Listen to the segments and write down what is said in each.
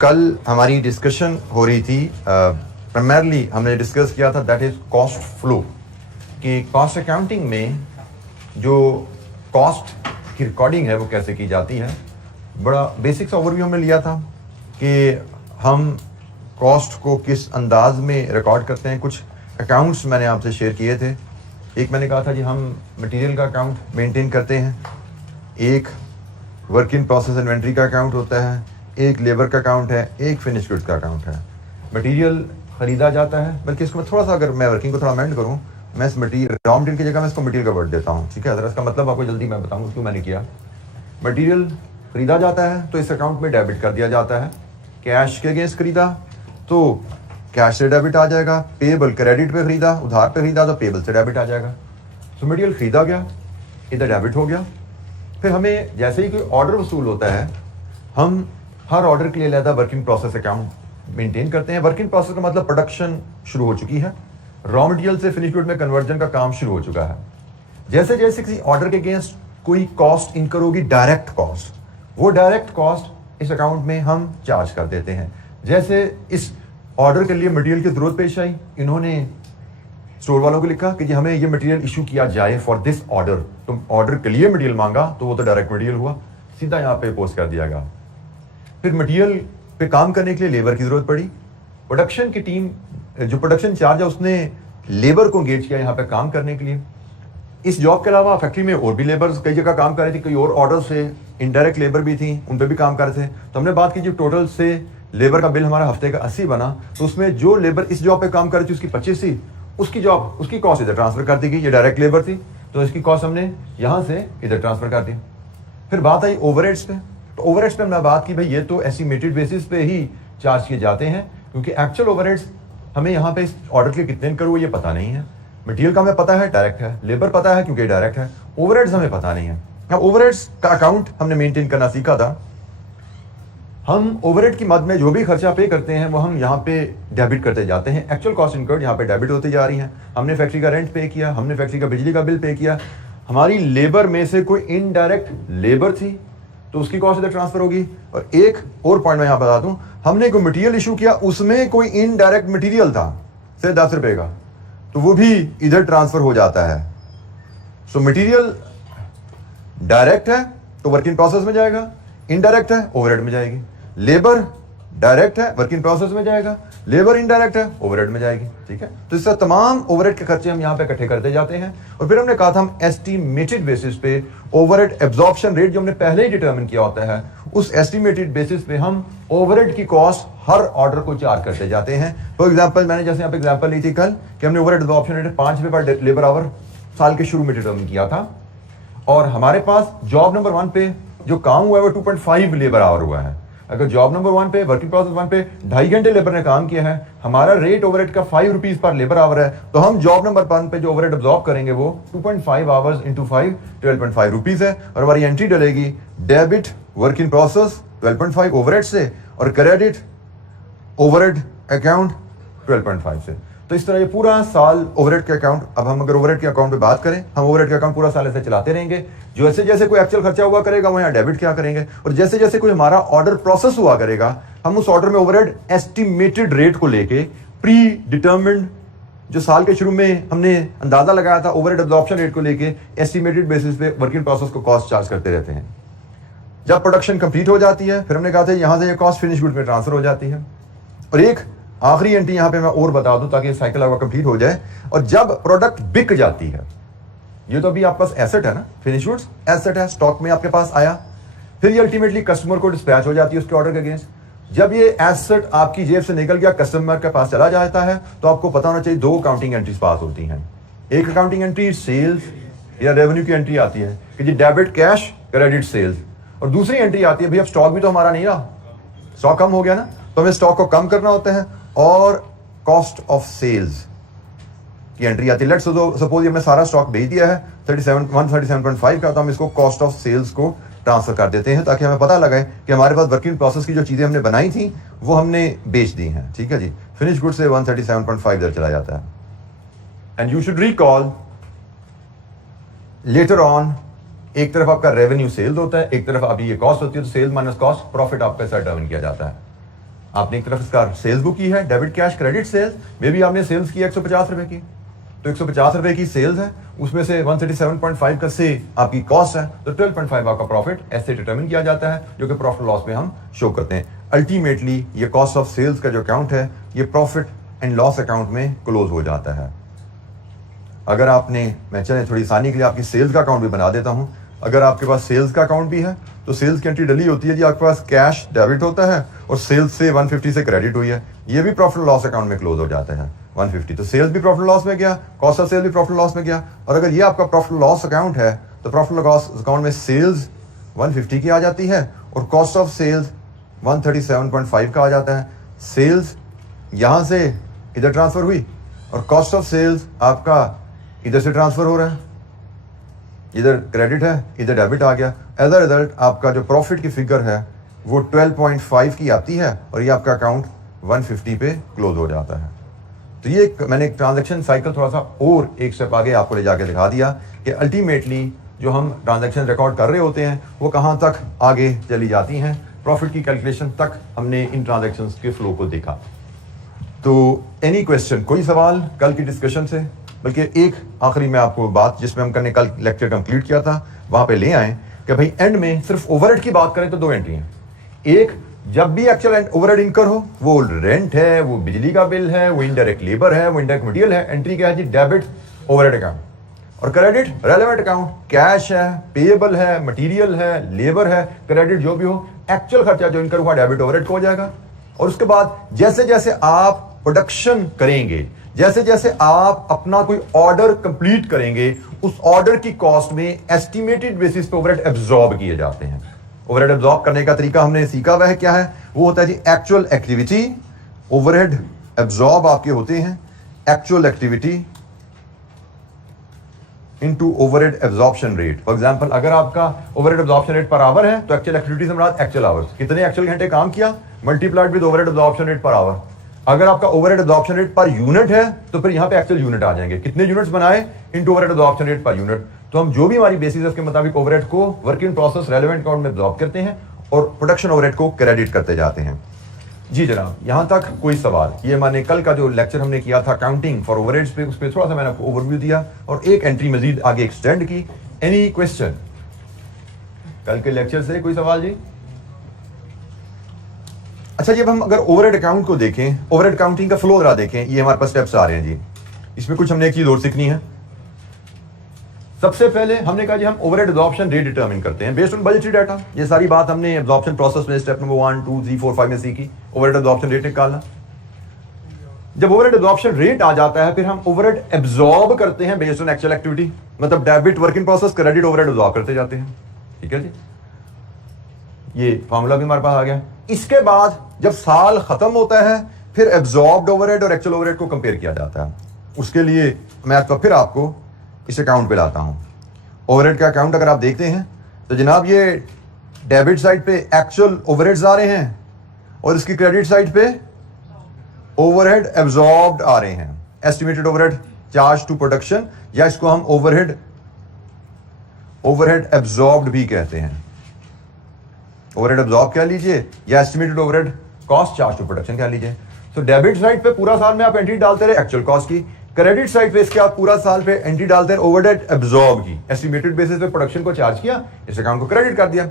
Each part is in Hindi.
कल हमारी डिस्कशन हो रही थी, प्राइमरली हमने डिस्कस किया था दैट इज कॉस्ट फ्लो, कि कॉस्ट अकाउंटिंग में जो कॉस्ट की रिकॉर्डिंग है वो कैसे की जाती है। बड़ा बेसिक्स ओवरव्यू हमने लिया था कि हम कॉस्ट को किस अंदाज में रिकॉर्ड करते हैं। कुछ अकाउंट्स मैंने आपसे शेयर किए थे। एक मैंने कहा था जी हम मटेरियल का अकाउंट मेंटेन करते हैं, एक वर्क इन प्रोसेस इन्वेंट्री का अकाउंट होता है, एक लेबर का अकाउंट है, एक फिनिश गुड्स का अकाउंट है। मटेरियल खरीदा जाता है, बल्कि इसको मैं थोड़ा सा अगर मैं वर्किंग को थोड़ा अमेंड करूँ, मैं इस मटेरियल रॉ मटेरियल की जगह मैं इसको मटेरियल का वर्ड देता हूँ, ठीक है। अगर इसका मतलब आपको जल्दी मैं बताऊँ क्यों मैंने किया। मटेरियल खरीदा जाता है तो इस अकाउंट में डेबिट कर दिया जाता है। कैश के अगेंस्ट खरीदा तो कैश से डेबिट आ जाएगा। पेबल क्रेडिट पे खरीदा, उधार पे खरीदा तो पेबल से डेबिट आ जाएगा। तो मटेरियल खरीदा गया, इधर डेबिट हो गया। फिर हमें जैसे ही कोई ऑर्डर वसूल होता है, हम हर ऑर्डर के लिए अलग वर्किंग प्रोसेस अकाउंट मेंटेन करते हैं। वर्किंग प्रोसेस का मतलब प्रोडक्शन शुरू हो चुकी है, रॉ मटेरियल से फिनिश गुड में कन्वर्जन का काम शुरू हो चुका है। जैसे जैसे किसी ऑर्डर के अगेंस्ट कोई कॉस्ट इनकर होगी, डायरेक्ट कॉस्ट, वो डायरेक्ट कॉस्ट इस अकाउंट में हम चार्ज कर देते हैं। जैसे इस ऑर्डर के लिए मटेरियल की जरूरत पेश आई, इन्होंने स्टोर वालों को लिखा कि जी हमें ये मटेरियल इशू किया जाए फॉर दिस ऑर्डर। तुम ऑर्डर के लिए मटेरियल मांगा तो वो तो डायरेक्ट मटेरियल हुआ, सीधा यहाँ पे पोस्ट कर दिया गया। फिर मटेरियल पे काम करने के लिए लेबर की जरूरत पड़ी। प्रोडक्शन की टीम, जो प्रोडक्शन चार्ज है, उसने लेबर को एंगेज किया यहाँ पे काम करने के लिए। इस जॉब के अलावा फैक्ट्री में और भी लेबर कई जगह काम कर रही थी, कई और ऑर्डर से इनडायरेक्ट लेबर भी थी, उन पर भी काम कर रहे थे। तो हमने बात की जो टोटल से लेबर का बिल हमारा हफ्ते का 80 बना, तो उसमें जो लेबर इस जॉब पे काम कर रही थी उसकी 25 थी, उसकी कॉस्ट इधर ट्रांसफर कर दी गई। ये डायरेक्ट लेबर थी तो इसकी कॉस्ट हमने यहाँ से इधर ट्रांसफर कर दी। फिर बात आई ओवरहेड्स पे। तो ओवरहेड्स पे हमने बात की भाई ये तो एस्टिमेटेड बेसिस पे ही चार्ज किए जाते हैं, क्योंकि एक्चुअल ओवरहेड्स हमें यहाँ पे इस ऑर्डर के कितने करूँ ये पता नहीं है। मटेरियल का हमें पता है डायरेक्ट है, लेबर पता है क्योंकि डायरेक्ट है, ओवरहेड्स हमें पता नहीं है। अब ओवरहेड्स का अकाउंट हमने मेंटेन करना सीखा था। हम ओवरहेड की मद में जो भी खर्चा पे करते हैं वो हम यहाँ पे डेबिट करते जाते हैं। एक्चुअल कॉस्ट इनकर्ड यहाँ पे डेबिट होती जा रही है। हमने फैक्ट्री का रेंट पे किया, हमने फैक्ट्री का बिजली का बिल पे किया। हमारी लेबर में से कोई इनडायरेक्ट लेबर थी तो उसकी कॉस्ट इधर ट्रांसफर होगी। और एक और पॉइंट मैं यहाँ बता दूं, हमने कोई मटेरियल इशू किया, उसमें कोई इनडायरेक्ट मटेरियल था सिर्फ 10 रुपए का, तो वो भी इधर ट्रांसफर हो जाता है। सो मटेरियल डायरेक्ट है तो वर्क इन प्रोसेस में जाएगा, इनडायरेक्ट है ओवरहेड में जाएगी। लेबर डायरेक्ट है वर्क इन प्रोसेस में जाएगा, लेबर इनडायरेक्ट है ओवरहेड में जाएगी, ठीक है। तो इससे तमाम ओवरहेड के खर्चे हम यहाँ पे इकट्ठे करते जाते हैं। और फिर हमने कहा था हम एस्टिमेटेड बेसिस पे ओवरहेड एब्जॉर्प्शन रेट जो हमने पहले ही डिटरमिन किया होता है, उस एस्टिमेटेड बेसिस पे हम ओवरहेड की कॉस्ट हर ऑर्डर को चार्ज करते जाते हैं। फॉर एग्जाम्पल मैंने जैसे यहाँ पे एग्जाम्पल ली थी कल कि हमने ओवरहेड एब्जॉर्प्शन रेट 5 रुपए पर लेबर आवर साल के शुरू में डिटरमिन किया था, और हमारे पास जॉब नंबर 1 पे जो काम हुआ है वो 2.5 लेबर आवर हुआ है। अगर जॉब नंबर 1 पे वर्किंग प्रोसेस 1 पे 2.5 घंटे लेबर ने काम किया है, हमारा रेट ओवरहेड का 5 रुपीज पर लेबर आवर है, तो हम जॉब नंबर 1 पे जो ओवरहेड अब्सॉर्ब करेंगे वो 2.5 आवर्स इंटू 5 12.5 रुपीज है। और हमारी एंट्री डलेगी debit work in process 12.5 overhead से और क्रेडिट ओवरहेड अकाउंट 12.5 से। तो इस तरह ये पूरा साल ओवरहेड के अकाउंट, अब हम अगर ओवरहेड के अकाउंट पे बात करें, हम ओवरहेड के अकाउंट पूरा साल ऐसे चलाते रहेंगे। जैसे जैसे कोई एक्चुअल खर्चा हुआ करेगा वो यहाँ डेबिट क्या करेंगे, और जैसे जैसे कोई हमारा ऑर्डर प्रोसेस हुआ करेगा हम उस ऑर्डर में ओवरहेड एस्टिमेटेड रेट को लेके प्री डिटर्मिन्ड, जो साल के शुरू में हमने अंदाजा लगाया था ओवरहेड एब्जॉर्प्शन रेट को लेके, एस्टिमेटेड बेसिस पे वर्क इन प्रोसेस को कॉस्ट चार्ज करते रहते हैं। जब प्रोडक्शन कंप्लीट हो जाती है फिर हमने कहा था यहाँ से ये कॉस्ट फिनिश गुड में ट्रांसफर हो जाती है। और एक आखिरी एंट्री यहाँ पे मैं और बता दूं ताकि साइकिल आपका कंप्लीट हो जाए। और जब प्रोडक्ट बिक जाती है, ये तो अभी आपके पास एसेट है ना, फिनिश गुड्स एसेट है, स्टॉक में आपके पास आया, फिर ये अल्टीमेटली कस्टमर को डिस्पैच हो जाती है उसके ऑर्डर के अगेंस्ट। जब ये एसेट आपकी जेब से निकल गया कस्टमर के पास चला जाता है, तो आपको पता होना चाहिए 2 अकाउंटिंग एंट्रीज पास होती हैं। एक अकाउंटिंग एंट्री सेल्स या रेवेन्यू की एंट्री आती है कि जी डेबिट कैश क्रेडिट सेल्स, और दूसरी एंट्री आती है भाई अब स्टॉक भी तो हमारा नहीं रहा, स्टॉक कम हो गया ना, तो हमें स्टॉक को कम करना होता है, और कॉस्ट ऑफ सेल्स की एंट्री आती है। लेट्स सपोज हमने सारा स्टॉक भेज दिया है 137.5 का, तो हम इसको कॉस्ट ऑफ सेल्स को ट्रांसफर कर देते हैं ताकि हमें पता लगे कि हमारे पास वर्किंग प्रोसेस की जो चीजें हमने बनाई थी वो हमने बेच दी हैं, ठीक है जी। फिनिश गुड से 137.5 इधर चला जाता है। And you should recall later on, एक तरफ आपका रेवेन्यू सेल्स होता है, एक तरफ आपकी ये कॉस्ट होती है, तो सेल्स माइनस कॉस्ट प्रॉफिट आपका डिटरमिन किया जाता है। आपने एक तरफ इसका सेल्स बुक की है, डेबिट कैश क्रेडिट सेल्स में भी आपने सेल्स की 150 रुपए की, तो 150 रुपए की सेल्स है, उसमें से 137.5 का से आपकी कॉस्ट है, तो 12.5 आपका प्रॉफिट ऐसे डिटरमिन किया जाता है, जो कि प्रॉफिट लॉस में हम शो करते हैं। अल्टीमेटली ये कॉस्ट ऑफ सेल्स का जो अकाउंट है ये प्रॉफिट एंड लॉस अकाउंट में क्लोज हो जाता है। अगर आपने, मैं चले थोड़ी आसानी के लिए आपकी सेल्स का अकाउंट भी बना देता हूं, अगर आपके पास सेल्स का अकाउंट भी है तो सेल्स की एंट्री डली होती है जी, आपके पास कैश डेबिट होता है और सेल्स से 150 से क्रेडिट हुई है, ये भी प्रॉफिट लॉस अकाउंट में क्लोज हो जाता है 150, तो सेल्स भी प्रॉफिट लॉस में गया, कॉस्ट ऑफ सेल भी प्रॉफिट लॉस में गया। और अगर ये आपका प्रॉफिट लॉस अकाउंट है तो प्रॉफिट लॉस अकाउंट में सेल्स 150 की आ जाती है और कॉस्ट ऑफ सेल्स 137.5 का आ जाता है। सेल्स यहां से इधर ट्रांसफर हुई और कॉस्ट ऑफ सेल्स आपका इधर से ट्रांसफर हो रहा है, इधर क्रेडिट है इधर डेबिट आ गया। एज अ रिजल्ट आपका जो प्रॉफिट की फिगर है वो 12.5 की आती है और ये आपका अकाउंट 150 पे क्लोज हो जाता है। तो ये मैंने एक ट्रांजैक्शन साइकिल थोड़ा सा और एक स्टेप आगे आपको ले जाके दिखा दिया कि अल्टीमेटली जो हम ट्रांजैक्शन रिकॉर्ड कर रहे होते हैं वो कहाँ तक आगे चली जाती हैं, प्रॉफिट की कैलकुलेशन तक हमने इन ट्रांजैक्शंस के फ्लो को देखा। तो एनी क्वेश्चन, कोई सवाल कल की डिस्कशन से? बल्कि एक आखिरी में आपको बात जिसमें हम कल लेक्चर कंप्लीट किया था वहां पे ले आए कि भाई एंड में सिर्फ ओवरहेड की बात करें तो दो एंट्री हैं। एक, जब भी एक्चुअल ओवरहेड इनकर हो, वो रेंट है, वो बिजली का बिल है, वो इनडायरेक्ट लेबर है, वो इनडायरेक्ट मटेरियल है, एंट्री क्या है जी? Debit overhead account. और क्रेडिट रेलेवेंट अकाउंट, कैश है, पेएबल है, मटेरियल है, लेबर है, क्रेडिट जो भी हो, एक्चुअल खर्चा जो इनकर हुआ डेबिट ओवरहेड को हो जाएगा। और उसके बाद जैसे जैसे आप प्रोडक्शन करेंगे, जैसे जैसे आप अपना कोई ऑर्डर कंप्लीट करेंगे, उस ऑर्डर की कॉस्ट में एस्टिमेटेड बेसिस पे ओवरहेड एब्जॉर्ब किए जाते हैं। ओवरहेड एब्जॉर्ब करने का तरीका हमने सीखा, वह क्या है? वो होता है जी एक्चुअल एक्टिविटी, ओवरहेड एब्जॉर्ब आपके होते हैं actual activity into overhead absorption rate. For example, अगर आपका overhead absorption rate per hour है तो एक्चुअल एक्टिविटी से मुराद एक्चुअल आवर्स, कितने एक्चुअल घंटे काम किया multiplied with overhead absorption rate per hour. अगर आपका overhead absorption rate per unit है तो फिर यहां पे एक्चुअल यूनिट आ जाएंगे, कितने यूनिट्स बनाए into overhead absorption rate per unit. तो हम जो भी हमारी बेसिस है उसके मुताबिक ओवरहेड को work in process relevant account में एब्जॉर्ब करते हैं और प्रोडक्शन ओवरहेड को क्रेडिट करते जाते हैं। जी जनाब, यहां तक कोई सवाल? ये मैंने कल का जो लेक्चर हमने किया था अकाउंटिंग फॉर ओवरहेड्स पे, उस पर थोड़ा सा मैंने आपको ओवरव्यू दिया और एक एंट्री मजीद आगे एक्सटेंड की। एनी क्वेश्चन कल के लेक्चर से? कोई सवाल जी? अच्छा, जब हम अगर ओवरहेड अकाउंट को देखें, ओवरहेड अकाउंटिंग का फ्लो जरा देखें, ये हमारे पास स्टेप्स आ रहे हैं जी। इसमें कुछ हमने एक चीज और सीखनी है। सबसे पहले हमने कहा जी हम ओवरहेड एब्जॉर्प्शन रेट डिटरमिन करते हैं बेस्ड ऑन बजटरी डाटा। ये सारी बात हमने एब्जॉर्प्शन प्रोसेस में स्टेप नंबर 1, 2, 3, 4, 5 में सीखी, ओवरहेड एब्जॉर्प्शन रेट निकालना। जब ओवरहेड एब्जॉर्प्शन रेट आ जाता है फिर हम ओवरहेड एब्जॉर्ब करते हैं बेस्ड ऑन एक्चुअल एक्टिविटी, मतलब debit work in process, credit overhead absorb करते जाते हैं। ठीक है जी, ये फॉर्मूला भी हमारे पास आ गया। इसके बाद जब साल खत्म होता है फिर एब्जॉर्ब्ड ओवरहेड और एक्चुअल ओवरहेड को कंपेयर किया जाता है। उसके लिए मैं तो फिर आपको इस अकाउंट पे लाता हूं। ओवरहेड का अकाउंट अगर आप देखते हैं तो जनाब ये डेबिट साइड पे एक्चुअल ओवरहेड्स आ रहे हैं और इसकी क्रेडिट साइड पे ओवरहेड एब्जॉर्ब्ड आ रहे हैं, estimated overhead charge to production, या इसको हम ओवरहेड एब्जॉर्ब्ड भी कहते हैं। ओवरहेड एब्जॉर्ब कह लीजिए या estimated overhead cost charge to production कह लीजिए। तो डेबिट साइड पे पूरा साल में आप एंट्री डालते रहे एक्चुअल कॉस्ट की, क्रेडिट साइड पे इसके आप पूरा साल पे एंट्री डालते हैं ओवरहेड एब्जॉर्ब की, एस्टिमेटेड बेसिस पे प्रोडक्शन को चार्ज किया, इस अकाउंट को क्रेडिट कर दिया।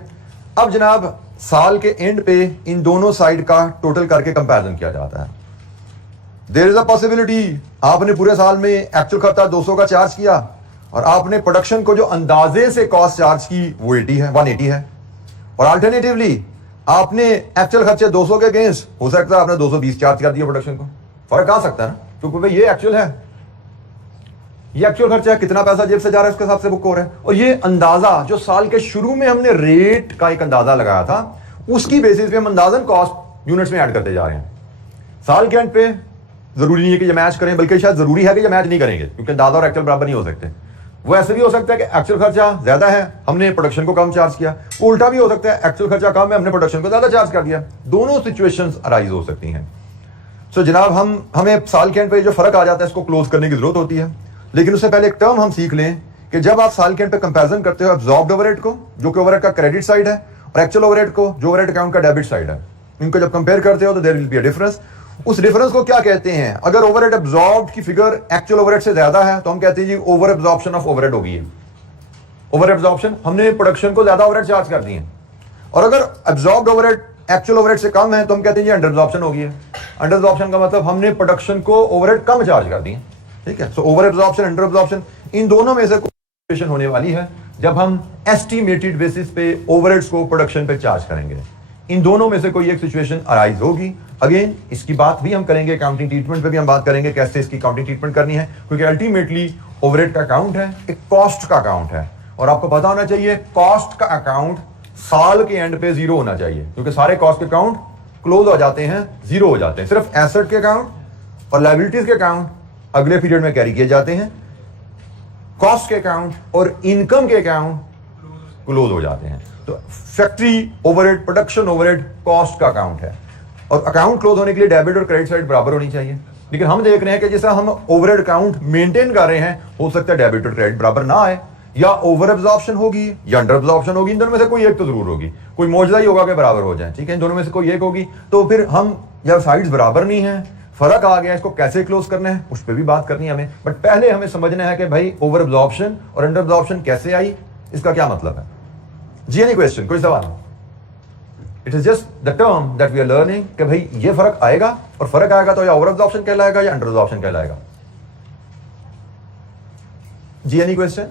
अब जनाब साल के एंड पे इन दोनों साइड का टोटल करके कंपैरिजन किया जाता है। देयर इज अ पॉसिबिलिटी आपने पूरे साल में एक्चुअल खर्चा 200 का चार्ज किया और आपने प्रोडक्शन को जो अंदाजे से कॉस्ट चार्ज की वो 180 है, और अल्टरनेटिवली आपने एक्चुअल खर्चे 200 के अगेंस्ट हो सकता है आपने 220 चार्ज कर दिया प्रोडक्शन को। फर्क आ सकता है ना, क्योंकि भाई ये एक्चुअल है, ये एक्चुअल खर्चा है, कितना पैसा जेब से जा रहा है उसके हिसाब से बुक हो रहा है। और ये अंदाजा जो साल के शुरू में हमने रेट का एक अंदाजा लगाया था उसकी बेसिस पे हम अंदाजन कॉस्ट यूनिट्स में ऐड करते जा रहे हैं। साल के एंड पे जरूरी नहीं है कि ये मैच करें, बल्कि शायद जरूरी है कि ये मैच नहीं करेंगे, क्योंकि अंदाजा और एक्चुअल बराबर नहीं हो सकते। वो ऐसे भी हो सकता है कि एक्चुअल खर्चा ज्यादा है, हमने प्रोडक्शन को कम चार्ज किया, उल्टा भी हो सकता है एक्चुअल खर्चा कम है, हमने प्रोडक्शन को ज्यादा चार्ज कर दिया। दोनों सिचुएशंस अराइज हो सकती हैं। सो जनाब हमें साल के एंड पे जो फर्क आ जाता है इसको क्लोज करने की जरूरत होती है, लेकिन उससे पहले एक टर्म हम सीख लें कि जब आप साल के एंड पे कंपैरिजन करते हो एब्जॉर्ब्ड ओवरहेड को जो कि ओवरहेड का क्रेडिट साइड है और एक्चुअल ओवरहेड को जो ओवरहेड अकाउंट का डेबिट साइड है, इनको जब कंपेयर करते हो तो there will be a difference. उस डिफरेंस को क्या कहते हैं? अगर ओवरहेड एब्जॉर्ब्ड की फिगर एक्चुअल ओवरहेड से ज्यादा है तो हम कहते हैं जी ओवर एब्जॉर्प्शन ऑफ ओवरहेड होगी है। ओवर एब्जॉर्प्शन, हमने प्रोडक्शन को ज्यादा ओवरहेड चार्ज कर दिए। और अगर एब्जॉर्ब्ड ओवरहेड एक्चुअल ओवरहेड से कम है तो हम कहते हैं जी अंडर एब्जॉर्प्शन होगी है। अंडर एब्जॉर्प्शन का मतलब हमने प्रोडक्शन को ओवरहेड कम चार्ज कर दिए, ठीक है। So over absorption, under absorption, इन दोनों में से सिचुएशन होने वाली है जब हम एस्टिमेटेड बेसिस पे ओवरहेड्स को प्रोडक्शन पे चार्ज करेंगे। इन दोनों में से कोई एक सिचुएशन अराइज होगी। अगेन इसकी बात भी हम करेंगे, अकाउंटिंग ट्रीटमेंट पे भी हम बात करेंगे कैसे इसकी अकाउंटिंग ट्रीटमेंट करनी है, क्योंकि अल्टीमेटली ओवरहेड का अकाउंट है, एक कॉस्ट का अकाउंट है। और आपको पता होना चाहिए कॉस्ट का अकाउंट साल के एंड पे जीरो होना चाहिए, क्योंकि सारे कॉस्ट के अकाउंट क्लोज हो जाते हैं, जीरो हो जाते हैं। सिर्फ एसेट के अकाउंट और लायबिलिटीज के अकाउंट अगले पीरियड में कैरी किए जाते हैं, कॉस्ट के अकाउंट और इनकम के अकाउंट क्लोज हो जाते हैं। तो factory overhead, production overhead cost का अकाउंट है, और अकाउंट क्लोज होने के लिए डेबिट और क्रेडिट साइड बराबर होनी चाहिए। लेकिन हम देख रहे हैं कि जैसा हम ओवरहेड अकाउंट मेंटेन कर रहे हैं, हो सकता है डेबिट और क्रेडिट बराबर ना आए, या ओवर एब्जॉर्प्शन होगी या अंडर एब्जॉर्प्शन होगी। इन दोनों में से कोई एक तो जरूर होगी, कोई मौजूदा ही होगा कि बराबर हो जाए, ठीक है। इन दोनों में से कोई एक होगी। तो फिर हम या साइड्स बराबर नहीं है, फर्क आ गया, इसको कैसे क्लोज करना है उस पर भी बात करनी है हमें। बट पहले हमें समझना है कि भाई ओवर एब्जॉर्प्शन और अंडर एब्जॉर्प्शन कैसे आई, इसका क्या मतलब है। जी एनी क्वेश्चन, कोई सवाल? It is just the term that we are learning कि भाई ये फर्क आएगा, और फर्क आएगा तो या ओवर एब्जॉर्प्शन कहलाएगा या अंडर एब्जॉर्प्शन कहलाएगा। जी एनी क्वेश्चन?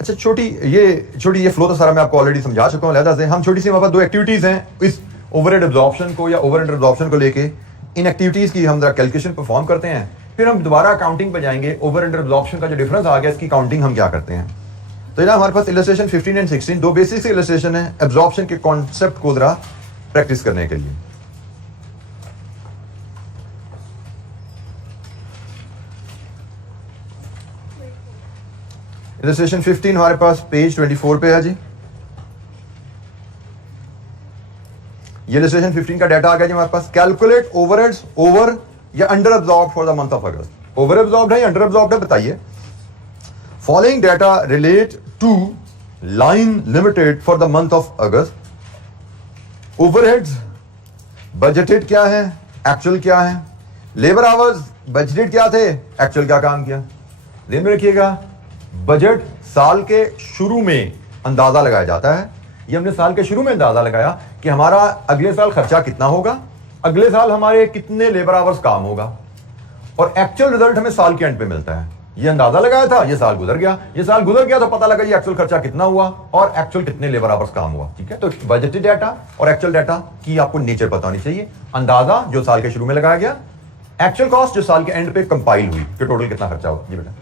अच्छा, छोटी ये फ्लो तो सारा मैं आपको ऑलरेडी समझा चुका हूं, लिहाजा से हम छोटी सी हमारे पास दो एक्टिविटीज हैं इस ओवरहेड एब्जॉर्प्शन को या ओवर अंडर एब्जॉर्प्शन को लेके। इन एक्टिविटीज की हम जरा कैलकुलेशन परफॉर्म करते हैं, फिर हम दोबारा अकाउंटिंग पे जाएंगे। ओवर अंडर एब्जॉर्प्शन का जो डिफरेंस आ गया, इसकी काउंटिंग हम क्या करते हैं। तो जनाब हमारे पास इलस्ट्रेशन 15 एंड 16 दो बेसिक से इलस्ट्रेशन है एब्जॉर्प्शन के कॉन्सेप्ट को जरा प्रैक्टिस करने के लिए। इलस्ट्रेशन 15 हमारे पास पेज 24 पे है जी। ये इलस्ट्रेशन 15 का डाटा आ गया जी हमारे पास। कैलकुलेट ओवरहेड्स ओवर या under absorbed for the month of August. Over absorbed है या अंडर एब्जॉर्ब्ड है बताइए। Following data relate to Line Limited for the month of August. Overheads budgeted क्या है, एक्चुअल क्या है। लेबर आवर्स बजटेड क्या थे, एक्चुअल क्या काम किया। ध्यान में रखिएगा, बजट साल के शुरू में अंदाजा लगाया जाता है। ये हमने साल के शुरू में अंदाजा लगाया कि हमारा अगले साल खर्चा कितना होगा, अगले साल हमारे कितने लेबर आवर्स काम होगा, और एक्चुअल रिजल्ट हमें साल के एंड पे मिलता है। ये अंदाजा लगाया था, ये साल गुजर गया, ये साल गुजर गया तो पता लगा ये एक्चुअल खर्चा कितना हुआ और एक्चुअल कितने लेबर आवर्स काम हुआ, ठीक है। तो बजटेड डाटा और एक्चुअल डाटा की आपको नेचर पता होनी चाहिए। अंदाजा जो साल के शुरू में लगाया गया, एक्चुअल कॉस्ट जो साल के एंड पे कंपाइल हुई कि टोटल कितना खर्चा होगा। जी बेटा,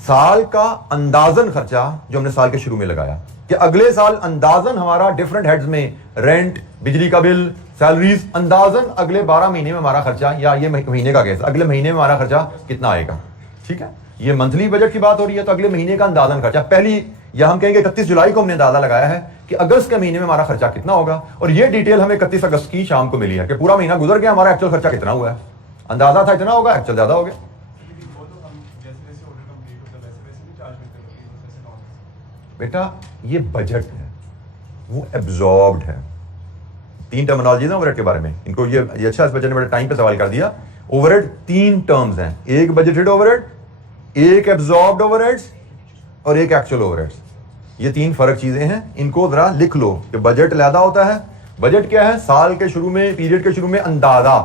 साल का अंदाजन खर्चा जो हमने साल के शुरू में लगाया कि अगले साल अंदाजन हमारा डिफरेंट हेड्स में रेंट, बिजली का बिल, सैलरीज, अंदाजन अगले 12 महीने में हमारा खर्चा, या ये महीने का केस अगले महीने में हमारा खर्चा कितना आएगा, ठीक है। ये मंथली बजट की बात हो रही है तो अगले महीने का अंदाजन खर्चा पहली, या हम कहेंगे 31 जुलाई को हमने अंदाजा लगाया है कि अगस्त के महीने में हमारा खर्चा कितना होगा, और ये डिटेल हमें 31 अगस्त की शाम को मिली है कि पूरा महीना गुजर गया, हमारा एक्चुअल खर्चा कितना हुआ है। अंदाजा था इतना होगा, एक्चुअल ज्यादा हो गया। बेटा ये बजट है, वो एब्जॉर्ब्ड है। 3 टर्मिनोलॉजी है ओवरहेड के बारे में, इनको ये अच्छा इस बजट ने बड़े टाइम पे सवाल कर दिया। ओवरहेड 3 टर्म्स हैं, एक बजटेड ओवरहेड, एक एब्जॉर्ब्ड ओवरहेड्स और एक एक्चुअल ओवरहेड्स। ये 3 फर्क चीजें हैं, इनको जरा लिख लो कि बजट अलग होता है। बजट क्या है, साल के शुरू में, पीरियड के शुरू में अंदाजा।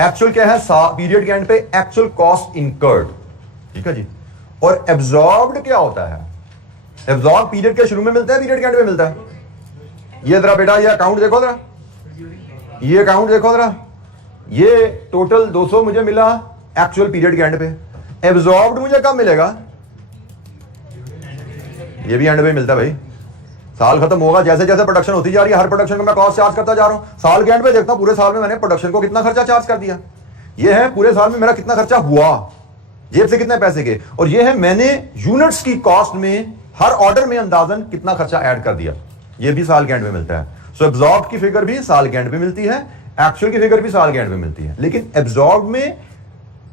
एक्चुअल क्या है, पीरियड के एंड पे एक्चुअल कॉस्ट इनकर्ड, ठीक है जी। और एब्जॉर्ब्ड क्या होता है, एब्जॉर्ब पीरियड के शुरू में मिलता है, पीरियड के एंड में मिलता है। ये जरा बेटा ये अकाउंट देखो जरा, ये अकाउंट देखो जरा, ये टोटल 200 मुझे मिला एक्चुअल पीरियड के एंड पे। एब्जॉर्ब्ड मुझे कब मिलेगा, ये भी एंड पे मिलता है भाई। साल खत्म होगा, जैसे जैसे प्रोडक्शन होती जा रही है, हर प्रोडक्शन को मैं कॉस्ट चार्ज करता जा रहा हूं। साल के एंड पे देखता हूं पूरे साल में मैंने प्रोडक्शन को कितना खर्चा चार्ज कर दिया, ये है पूरे साल में मेरा कितना खर्चा हुआ, जेब से कितने पैसे के, और ये है मैंने यूनिट्स की कॉस्ट में हर ऑर्डर में अंदाजन कितना खर्चा ऐड कर दिया, ये भी साल के एंड में मिलता है। सो एब्जॉर्ब की फिगर भी साल के एंड में मिलती है, एक्चुअल की फिगर भी साल के एंड में मिलती है। लेकिन एब्जॉर्ब में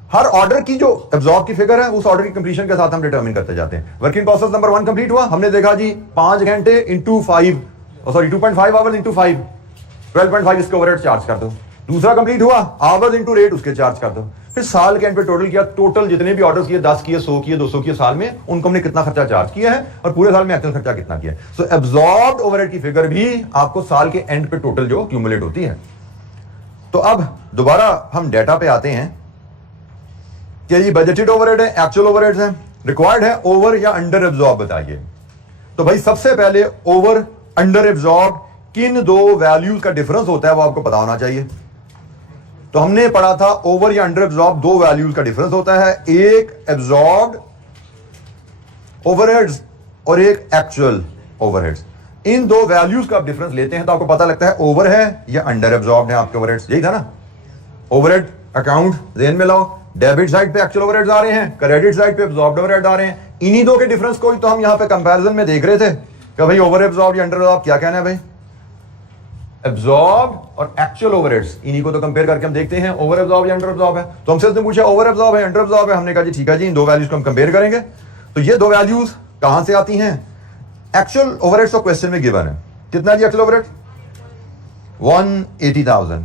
हर ऑर्डर की जो एब्जॉर्ब की फिगर है उस ऑर्डर की कंप्लीशन के साथ हम डिटरमिन करते जाते हैं। वर्किंग प्रोसेस नंबर 1 कंप्लीट हुआ, हमने देखा जी 5 घंटे इंटू 5, सॉरी 2.5 आवर्स इंटू 5, 12.5 इसके ओवरहेड चार्ज कर दो। दूसरा कंप्लीट हुआ, आवर्स इंटू रेट उसके चार्ज कर दो। फिर साल के एंड पे टोटल किया, टोटल जितने भी ऑर्डर किए 10 किए 100 किए 200 किए साल में, उनको हमने कितना खर्चा चार्ज किया है और पूरे साल में एक्चुअल खर्चा कितना किया है। सो एब्जॉर्ब्ड ओवरहेड की फिगर भी आपको साल के एंड पे टोटल जो क्यूमुलेट होती है। तो अब दोबारा हम डेटा पे आते हैं कि ये बजटेड ओवरहेड है, एक्चुअल ओवरहेड्स है, रिक्वायर्ड है ओवर या अंडर एब्जॉर्ब बताइए। तो भाई सबसे पहले ओवर अंडर एब्जॉर्ब किन दो वैल्यूज का डिफरेंस होता है वो आपको पता होना चाहिए। तो हमने पढ़ा था ओवर या अंडर एब्जॉर्ब दो वैल्यूज का डिफरेंस होता है, एक एब्जॉर्ब्ड ओवरहेड्स और एक एक्चुअल ओवरहेड्स। इन दो वैल्यूज का आप डिफरेंस लेते हैं तो आपको पता लगता है ओवर है या अंडर एब्जॉर्ब्ड है आपके ओवरहेड्स। यही था ना, ओवरहेड अकाउंट ध्यान में लाओ, डेबिट साइड पे एक्चुअल ओवरहेड्स आ रहे हैं, क्रेडिट साइड पे एब्जॉर्ब्ड ओवरहेड आ रहे हैं। इन्हीं दो के डिफरेंस को ही तो हम यहां पे कंपैरिजन में देख रहे थे कि भाई ओवर एब्जॉर्ब्ड या अंडर एब्जॉर्ब्ड क्या कहना है भाई। एब्जॉर्ब्ड और एक्चुअल ओवरहेड्स इन्हीं को तो कंपेयर करके हम देखते हैं ओवर एब्जॉर्ब या अंडर एब्जॉर्ब है। तो हमसे उसने पूछा ओवर एब्जॉर्ब है अंडर एब्जॉर्ब है, हमने कहा जी ठीक है जी इन दो वैल्यूज को हम कंपेयर करेंगे। तो ये दो वैल्यूज कहां से आती हैं? एक्चुअल ओवरहेड्स तो क्वेश्चन में गिवन है, कितना जी एक्चुअल ओवरहेड 180,000।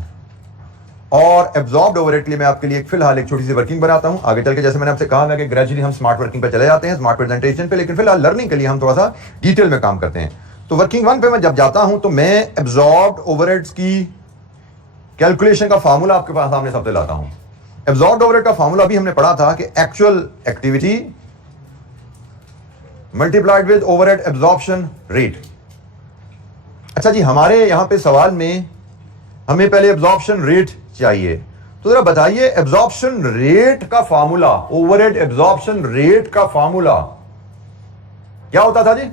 और एब्जॉर्ब्ड ओवरहेड के लिए मैं आपके लिए फिलहाल एक छोटी सी वर्किंग बनाता हूं। आगे चल के जैसे मैंने आपसे कहा मैं कि ग्रेजुअली हम स्मार्ट वर्किंग पे चले जाते हैं, स्मार्ट प्रेजेंटेशन पे, लेकिन फिलहाल लर्निंग के लिए हम थोड़ा सा डिटेल में काम करते हैं। तो वर्किंग 1 पे मैं जब जाता हूं तो मैं एब्जॉर्ब्ड ओवरहेड्स की कैलकुलेशन का फार्मूला आपके पास सामने सबसे लाता हूं। एब्जॉर्ब्ड ओवरहेड का फार्मूला भी हमने पढ़ा था कि actual activity multiplied with overhead absorption rate. अच्छा जी, हमारे यहां पे सवाल में हमें पहले एब्जॉर्प्शन रेट चाहिए, तो जरा बताइए एब्जॉर्प्शन रेट का फार्मूला, ओवरहेड एब्जॉर्प्शन रेट का फार्मूला क्या होता था जी?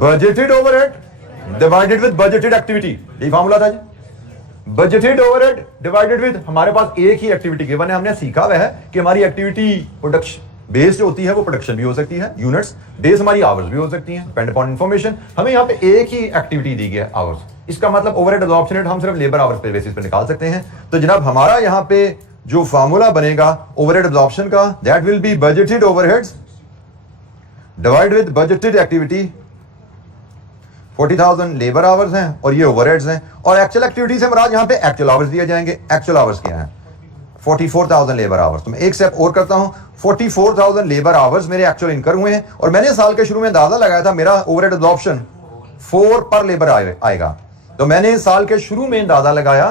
Budgeted overhead divided with budgeted activity, यही फार्मूला था जी। बजटेड ओवरहेड डिवाइडेड विद, हमारे पास एक ही एक्टिविटी गिवन है, हमने सीखा हुआ है कि हमारी एक्टिविटी प्रोडक्शन बेस जो होती है वो प्रोडक्शन भी हो सकती है, यूनिट्स बेस हमारी आवर्स भी हो सकती हैं, डिपेंड अपॉन इंफॉर्मेशन। हमें यहाँ पे एक ही एक्टिविटी दी गई है आवर्स, इसका मतलब ओवरहेड एब्जॉर्प्शन रेट हम सिर्फ लेबर आवर्स पे बेसिस पे निकाल सकते हैं। तो जनाब हमारा यहाँ पे जो फार्मूला बनेगा ओवरहेड एब्जॉर्प्शन का, that will be budgeted overheads divide with budgeted activity. 40,000 labour hours हैं और ये ओवरहेड्स हैं, और एक्चुअल एक्टिविटी से हमारा यहाँ पे एक्चुअल आवर्स दिए जाएंगे। एक्चुअल आवर्स क्या है? 44,000 लेबर आवर्स। तो मैं एक स्टेप और करता हूं, 44,000 लेबर आवर्स मेरे एक्चुअल इनकर हुए हैं, और मैंने साल के शुरू में अंदाजा लगाया था मेरा ओवरहेड एब्जॉर्प्शन 4 पर लेबर आएगा। तो मैंने साल के शुरू में अंदाजा लगाया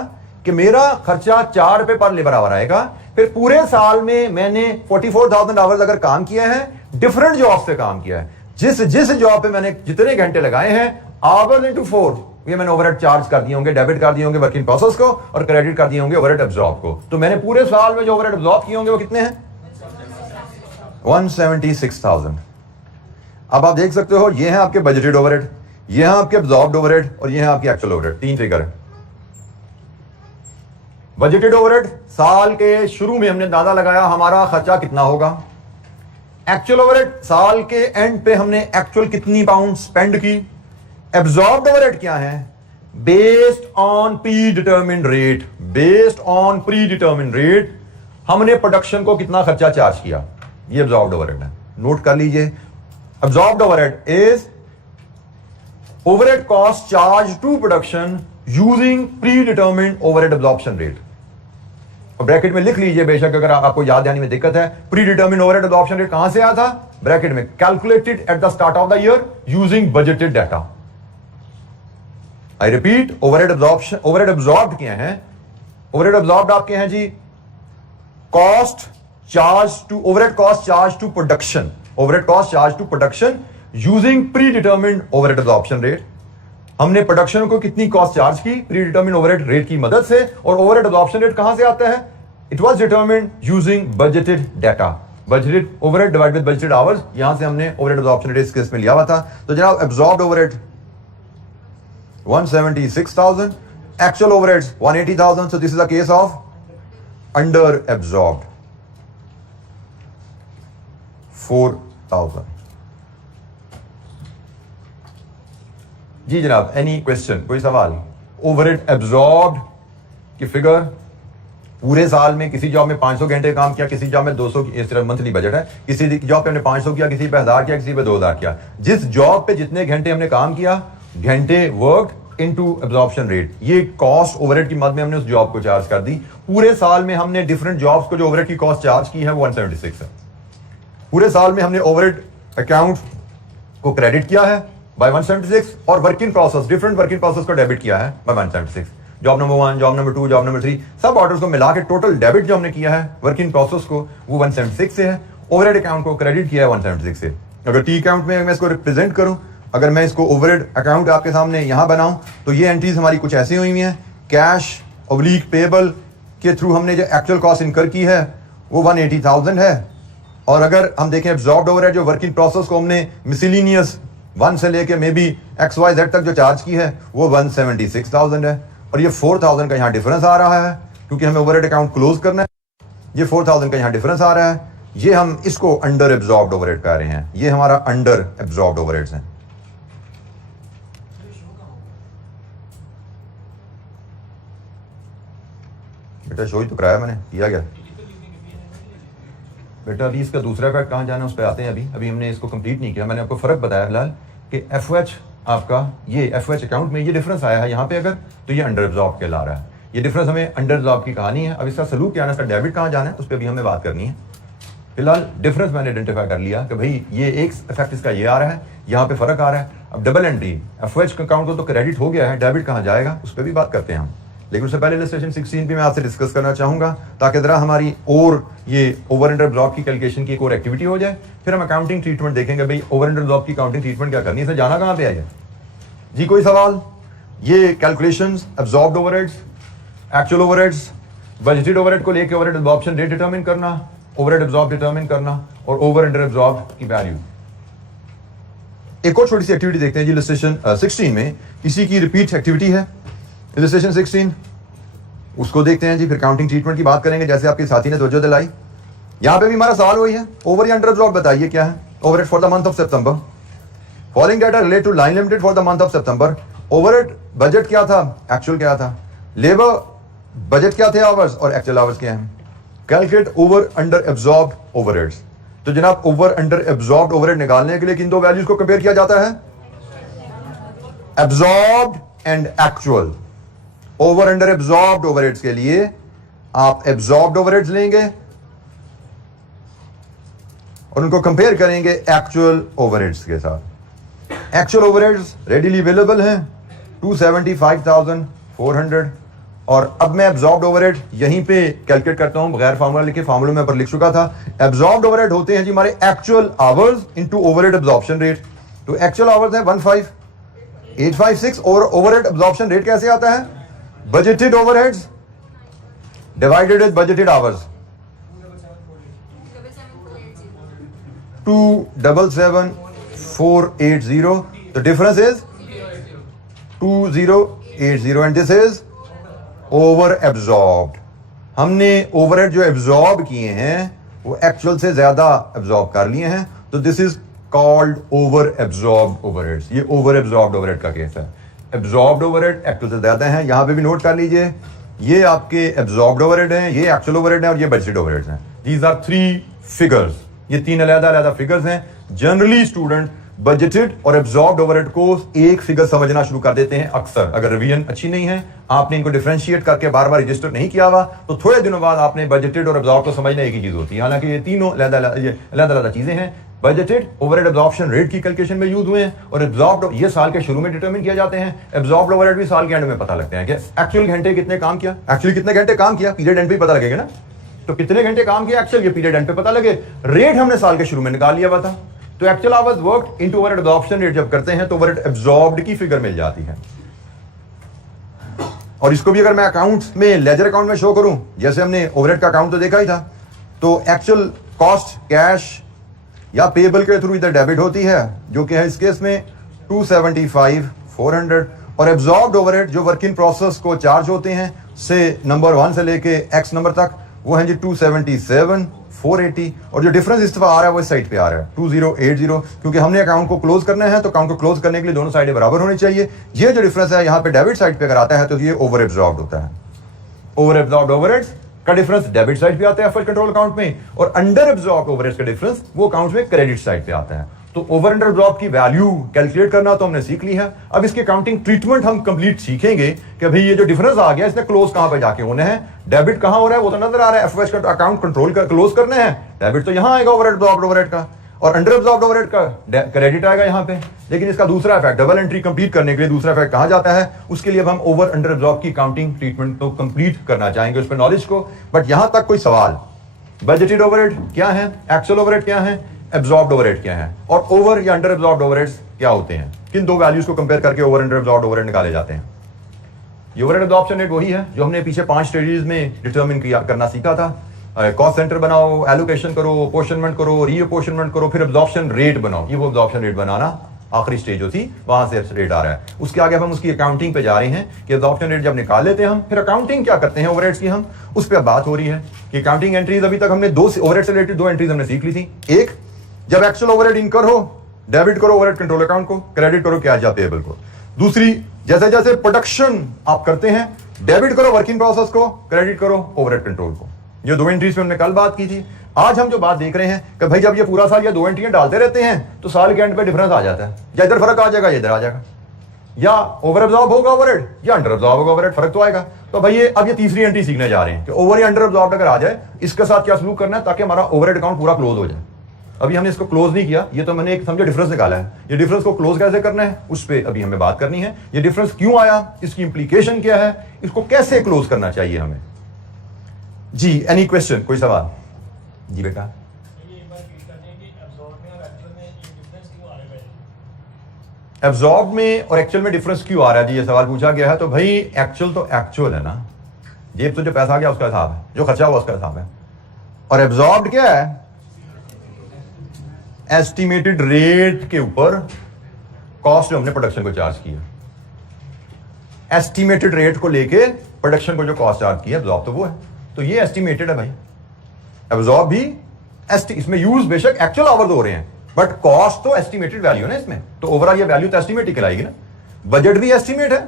कि मेरा खर्चा 4 रुपए पर लेबर आवर आएगा। फिर पूरे साल में मैंने 44,000 आवर्स अगर काम किया है, डिफरेंट जॉब पे काम किया है, जिस जिस जॉब पे मैंने जितने घंटे लगाए हैं, आवर्स इंटू 4 ये मैंने ओवरहेड चार्ज कर दिए होंगे, डेबिट कर दिए होंगे वर्किंग प्रोसेस को, और क्रेडिट कर दिए होंगे ओवरहेड एब्जॉर्ब को। तो मैंने पूरे साल में जो ओवरहेड एब्जॉर्ब किए होंगे वो कितने हैं? 176,000। अब आप देख सकते हो ये है आपके बजटेड ओवरहेड, ये है आपके एब्जॉर्ब्ड ओवरहेड, और ये है आपकी एक्चुअल ओवरहेड। 3 फिगर है। बजटेड ओवरहेड साल के शुरू में हमने अंदाजा लगाया हमारा खर्चा कितना होगा। एक्चुअल ओवरहेड साल के एंड पे हमने एक्चुअल कितनी पाउंड स्पेंड की। एब्जॉर्ब्ड ओवरहेड क्या है? Based on pre determined rate, based on pre determined rate हमने प्रोडक्शन को कितना खर्चा चार्ज किया, ये एब्जॉर्ब्ड ओवरहेड है। नोट कर लीजिए, absorbed overhead is overhead cost charge to production using predetermined overhead absorption rate. Bracket में लिख लीजिए बेशक अगर आपको याद जाने में दिक्कत है। Predetermined overhead absorption rate कहां से आया था? ब्रैकेट में calculated at the start of the year using budgeted data. I repeat, overhead absorption, overhead absorbed क्या है? ओवरहेड एब्जॉर्ब्ड आपके हैं जी cost charge to, overhead cost charge to production, overhead cost charge to production using predetermined overhead absorption rate. हमने प्रोडक्शन को कितनी कॉस्ट चार्ज की प्री डिटर्मिन्ड ओवरहेड रेट की मदद से, और ओवरहेड एब्जॉर्प्शन रेट कहां से आता है? It was determined using budgeted data. Budgeted overhead divide with budgeted hours, यहां से हमने ओवरहेड एब्जॉर्प्शन रेट इस केस में लिया हुआ था। तो जनाब absorbed overhead 176,000, actual overheads 180,000. So this is a case of under absorbed 4,000. जी जनाब, एनी क्वेश्चन, कोई सवाल? ओवरहेड एब्जॉर्ब्ड की फिगर पूरे साल में किसी जॉब में 500 घंटे काम किया, किसी जॉब में 200, इस तरह मंथली बजट है, किसी जॉब पे हमने 500 किया, किसी पे 1000 किया, किसी पे 2000 किया। जिस जॉब पे जितने घंटे हमने काम किया, घंटे वर्क इनटू एब्जॉर्प्शन रेट, ये कॉस्ट ओवरहेड की मद में हमने उस जॉब को चार्ज कर दी। पूरे साल में हमने डिफरेंट जॉब्स को जो ओवरहेड की कॉस्ट चार्ज की है वो 176 है। पूरे साल में हमने ओवरहेड अकाउंट को क्रेडिट किया है बाय 176 और work in process, different work in process को डेबिट किया है by 176। Job number 1, job number 2, job number 3, सब ऑर्डर्स को मिला के टोटल डेबिट जो हमने किया है वर्क इन प्रोसेस को वो 176 से है। ओवरहेड अकाउंट को क्रेडिट किया है 176 से। अगर टी अकाउंट में मैं इसको रिप्रेजेंट करूं, अगर मैं इसको ओवरहेड अकाउंट आपके सामने यहां बनाऊं तो ये एंट्रीज हमारी कुछ ऐसी हुई हैं। कैश ऑब्लिक पेबल के थ्रू हमने जो एक्चुअल कॉस्ट इनकर की है वो 180,000 है। और अगर हम देखें एब्जॉर्ब्ड ओवरहेड जो वर्क इन प्रोसेस को हमने मिसलिनियस 1 से लेके मे बी XYZ तक जो चार्ज की है वो 176,000 है। और ये 4,000 का यहाँ डिफरेंस आ रहा है क्योंकि हमें ओवरहेड अकाउंट क्लोज करना है। ये 4,000 का यहाँ डिफरेंस आ रहा है, ये हम इसको अंडर एब्जॉर्ब्ड ओवरहेड कह रहे हैं। ये हमारा अंडर एब्जॉर्ब्ड ओवरहेड्स हैं। बेटा शो ही तो कराया मैंने, किया गया बेटा। अभी इसका दूसरा कार्ड कहाँ जाना है उस पर आते हैं। अभी हमने इसको कंप्लीट नहीं किया। मैंने आपको फर्क बताया फिलहाल कि FOH आपका ये FOH अकाउंट में ये डिफरेंस आया है यहाँ पे अगर, तो ये अंडर एब्जॉर्ब कहला रहा है। ये डिफरेंस हमें अंडर एब्जॉर्ब की कहानी है। अब इसका सलूक क्या है, इसका डेबिट कहाँ जाना है उस पर भी हमें बात करनी है। फिलहाल डिफरेंस मैंने आइडेंटिफाई कर लिया कि भाई ये एक इफेक्ट इसका ये आ रहा है, यहाँ पे फर्क आ रहा है। अब डबल एंट्री FOH अकाउंट को तो क्रेडिट हो गया है, डेबिट कहाँ जाएगा उस पर भी बात करते हैं हम। लेकिन उससे पहले इलस्ट्रेशन 16 भी मैं आपसे डिस्कस करना चाहूंगा ताकि जरा हमारी और ये ओवर अंडर एब्जॉर्ब की कैलकुलेशन की एक और एक्टिविटी हो जाए। फिर हम अकाउंटिंग ट्रीटमेंट देखेंगे, भाई ओवर अंडर एब्जॉर्ब की अकाउंटिंग ट्रीटमेंट क्या करनी है, इसे जाना कहाँ पे है जी। कोई सवाल? ये calculations absorbed overheads, actual overheads, budgeted overhead को लेके ओवरहेड एब्जॉर्प्शन रेट डिटरमिन करना, ओवरहेड एब्जॉर्ब डिटरमिन करना और ओवर अंडर एब्जॉर्ब की वैल्यू। एक और छोटी सी एक्टिविटी देखते हैं जी इलस्ट्रेशन 16 में, इसी की रिपीट एक्टिविटी है इलस्ट्रेशन 16, उसको देखते हैं जी। फिर काउंटिंग ट्रीटमेंट की बात करेंगे जैसे आपके साथी ने तवज्जो दिलाई। यहां पे भी हमारा सवाल वही है, ओवर या अंडर एब्जॉर्ब बताइए क्या है। Overhead for the month of September, following data relate to Line Limited for the month of September. Overhead budget क्या था, एक्चुअल क्या था, लेबर बजट क्या थे आवर्स और एक्चुअल आवर्स क्या हैं। Calculate over under absorbed overheads. तो जनाब ओवर अंडर एब्जॉर्ब्ड ओवरहेड निकालने के लिए किन दो वैल्यूज को कंपेयर किया जाता है, absorbed and actual. Over under absorbed overheads के लिए आप एब्जॉर्ब्ड ओवरहेड्स लेंगे और उनको कंपेयर करेंगे एक्चुअल ओवरहेड्स के साथ। एक्चुअल ओवरहेड्स रेडीली अवेलेबल हैं 275,400। और अब मैं एब्जॉर्ब्ड ओवरहेड यहीं पे कैलकुलेट करता हूं बगैर फार्मूला लिखे, फार्मूला में पर लिख चुका था। एब्जॉर्ब्ड ओवरहेड होते हैं जी हमारे actual hours into overhead absorption rate. तो एक्चुअल आवर्स है 15,856 और ओवरहेड एब्जॉर्प्शन रेट कैसे आता है, budgeted overheads divided with budgeted hours. 277,480, the difference is 2080 and this is over absorbed। हमने ओवरहेड जो एब्जॉर्ब किए हैं वो एक्चुअल से ज्यादा एब्जॉर्ब कर लिए हैं, तो this is called over absorbed overheads. ये ओवर एब्जॉर्ब्ड ओवरहेड का केस है। एब्जॉर्ब्ड ओवरहेड एक्चुअल से ज्यादा है। यहां पे भी नोट कर लीजिए, ये आपके एब्जॉर्ब्ड ओवरहेड हैं, ये एक्चुअल ओवरहेड हैं और ये बजटेड ओवरहेड्स हैं। दीज आर 3 फिगर्स, ये 3 अलग-अलग फिगर्स हैं। जनरली स्टूडेंट बजटेड और एब्जॉर्ब्ड ओवरहेड को एक फिगर समझना शुरू कर देते हैं अक्सर। अगर रिवीजन अच्छी नहीं है, आपने इनको डिफरेंशिएट करके बार बार रजिस्टर नहीं किया हुआ, तो थोड़े दिनों बाद आपने बजटेड और एब्जॉर्ब को समझना एक ही चीज होती है। हालांकि ये तीनों अलग-अलग चीजें हैं। बजटेड ओवरहेड एब्जॉर्प्शन रेट की कैलकुलेशन में यूज हुए हैं और एब्जॉर्ब्ड ये साल के शुरू में डिटरमिन किए जाते हैं। एब्जॉर्ब्ड ओवरहेड भी साल के एंड में पता लगते हैं कि एक्चुअल घंटे कितने काम किया, एक्चुअली कितने घंटे काम किया, पीरियड एंड पे पता लगेगा ना। तो कितने घंटे काम किया एक्चुअल, ये पीरियड एंड पे पता लगे। रेट हमने साल के शुरू में निकाल लिया हुआ था, तो actual hours work into overhead absorption rate जब करते हैं तो ओवरहेड एब्जॉर्ब्ड की फिगर मिल जाती है। और इसको भी अगर मैं अकाउंट में लेजर अकाउंट में शो करूं, जैसे हमने ओवरहेड का अकाउंट तो देखा ही था, तो एक्चुअल कॉस्ट कैश या पेबल के थ्रू इधर डेबिट होती है, जो कि है इस केस में 275,400। और एब्जॉर्ब्ड ओवरहेड जो वर्क इन प्रोसेस को चार्ज होते हैं से नंबर 1 से लेके एक्स नंबर तक, वो है जी 277,480। और जो डिफरेंस इस दफा आ रहा है वो इस साइड पे आ रहा है 2080, क्योंकि हमने अकाउंट को क्लोज करना है, तो अकाउंट को क्लोज करने के लिए दोनों साइडें बराबर होनी चाहिए। ये जो डिफरेंस है यहाँ पे डेबिट साइड पे अगर आता है तो ये ओवर एब्जॉर्ब्ड होता है। ओवर एब्जॉर्ब्ड ओवरहेड्स का डिफरेंस डेबिट साइड पे आता है एफएच कंट्रोल अकाउंट में, और अंडर एब्जॉर्ब ओवरहेड्स का डिफरेंस वो अकाउंट में क्रेडिट साइड पे आता है। तो ओवर अंडर एब्जॉर्ब की वैल्यू कैलकुलेट करना तो हमने सीख ली है। अब इसकी अकाउंटिंग ट्रीटमेंट हम कंप्लीट सीखेंगे कि भाई ये जो डिफरेंस आ गया इसने क्लोज कहां पे जाके होने हैं, डेबिट कहां हो रहा है वो तो नजर आ रहा है, एफएच का अकाउंट कंट्रोल कर क्लोज करने हैं, डेबिट तो यहां आएगा ओवर एब्जॉर्ब ओवरहेड का, और अंडर एब्जॉर्ब ओवरहेड का क्रेडिट आएगा यहां पे। लेकिन इसका दूसरा इफेक्ट, डबल एंट्री कंप्लीट करने के लिए दूसरा इफेक्ट कहां जाता है, उसके लिए अब हम ओवर अंडर एब्जॉर्ब की अकाउंटिंग ट्रीटमेंट को कंप्लीट करना चाहेंगे, उस पर नॉलेज को। बट यहां तक कोई सवाल, बजटेड ओवरहेड क्या है, एक्चुअल ओवरहेड क्या है, एब्जॉर्ब्ड ओवरहेड क्या है, और ओवर या अंडर एब्जॉर्ब्ड ओवरहेड्स क्या होते हैं, किन दो वैल्यूज को कंपेयर करके ओवर अंडर एब्जॉर्ब्ड ओवरहेड निकाले जाते हैं। ये ओवरहेड एब्जॉर्प्शन रेट वही है जो हमने पीछे 5 स्टेजेस में डिटरमिन करना सीखा था। कॉस्ट सेंटर बनाओ, एलोकेशन करो, अपोर्शनमेंट करो, रीअपोर्शनमेंट करो, फिर एब्जॉर्प्शन रेट बनाओ। ये वो एब्जॉर्प्शन रेट बनाना आखिरी स्टेज जो थी, वहां से रेट आ रहा है। उसके आगे हम उसकी अकाउंटिंग पे जा रहे हैं कि एब्जॉर्प्शन रेट जब निकाल लेते हैं हम, फिर अकाउंटिंग क्या करते हैं ओवरहेड्स की, हम उस पर बात हो रही है कि अकाउंटिंग एंट्रीज अभी तक हमने दो ओवरहेड से रिलेटेड 2 एंट्रीज हमने सीख ली थी। एक, जब एक्चुअल ओवरहेड इनकर हो, डेबिट करो ओवरहेड कंट्रोल अकाउंट को, क्रेडिट करो कैश या पेएबल को। दूसरी, जैसे जैसे प्रोडक्शन आप करते हैं, डेबिट करो वर्किंग प्रोसेस को, क्रेडिट करो ओवरहेड कंट्रोल को। ये 2 एंट्रीज में हमने कल बात की थी। आज हम जो बात देख रहे हैं कि भाई जब ये पूरा साल ये 2 एंट्रियां डालते रहते हैं तो साल के एंड पे डिफरेंस आ जाता है, या इधर फर्क आ जाएगा या इधर आ जाएगा, या ओवर एब्जॉर्ब होगा ओवरहेड या अंडर एब्जॉर्ब होगा ओवरहेड, फर्क तो आएगा। तो भाई ये अब ये तीसरी एंट्री सीखने जा रहे हैं कि ओवर या अंडर एब्जॉर्ब अगर आ जाए इसके साथ क्या सलूक करना है ताकि हमारा ओवरहेड अकाउंट पूरा क्लोज हो जाए। अभी हमने इसको क्लोज नहीं किया, ये तो मैंने एक समझो डिफरेंस निकाला है। ये डिफरेंस को क्लोज कैसे करना है उस पर अभी हमें बात करनी है। ये डिफरेंस क्यों आया, इसकी इंप्लीकेशन क्या है, इसको कैसे क्लोज करना चाहिए हमें। जी, एनी क्वेश्चन, कोई सवाल? जी बेटा, एब्जॉर्ब में और एक्चुअल में डिफरेंस क्यों आ रहा है जी, ये सवाल पूछा गया है। तो भाई एक्चुअल तो एक्चुअल है ना, जेब से जो पैसा आ गया उसका हिसाब है, जो खर्चा हुआ उसका हिसाब है। और एब्जॉर्ब्ड क्या है, एस्टिमेटेड रेट के ऊपर कॉस्ट जो हमने प्रोडक्शन को चार्ज किया, एस्टिमेटेड रेट को लेके प्रोडक्शन को जो कॉस्ट चार्ज किया, एब्जॉर्ब तो वो है। तो ये एस्टिमेटेड है भाई, एब्जॉर्ब भी इसमें यूज बेशक एक्चुअल आवर्स हो रहे हैं बट कॉस्ट तो एस्टिमेटेड वैल्यू है ना इसमें, तो ओवरऑल ये वैल्यू तो एस्टिमेट ही कहलाएगी ना। बजट भी एस्टिमेट है,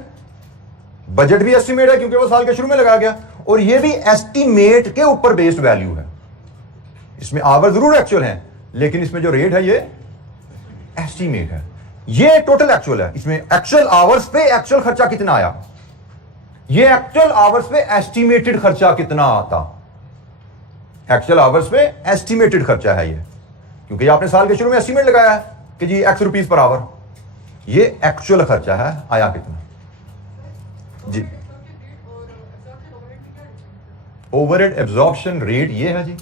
बजट भी एस्टिमेट है क्योंकि वो साल के शुरू में लगाया गया, और ये भी एस्टिमेट के ऊपर बेस्ड वैल्यू है। इसमें आवर जरूर एक्चुअल है लेकिन इसमें जो रेट है ये एस्टिमेट है, ये टोटल एक्चुअल है। इसमें एक्चुअल आवर्स पे एक्चुअल खर्चा कितना आया, ये एक्चुअल आवर्स पे एस्टिमेटेड खर्चा कितना आता, एक्चुअल आवर्स पे एस्टिमेटेड खर्चा है ये, क्योंकि आपने साल के शुरू में एस्टिमेट लगाया है कि जी X रुपीस पर आवर, ये एक्चुअल खर्चा है आया कितना। जी, ओवरहेड एब्जॉर्प्शन रेट ये है जी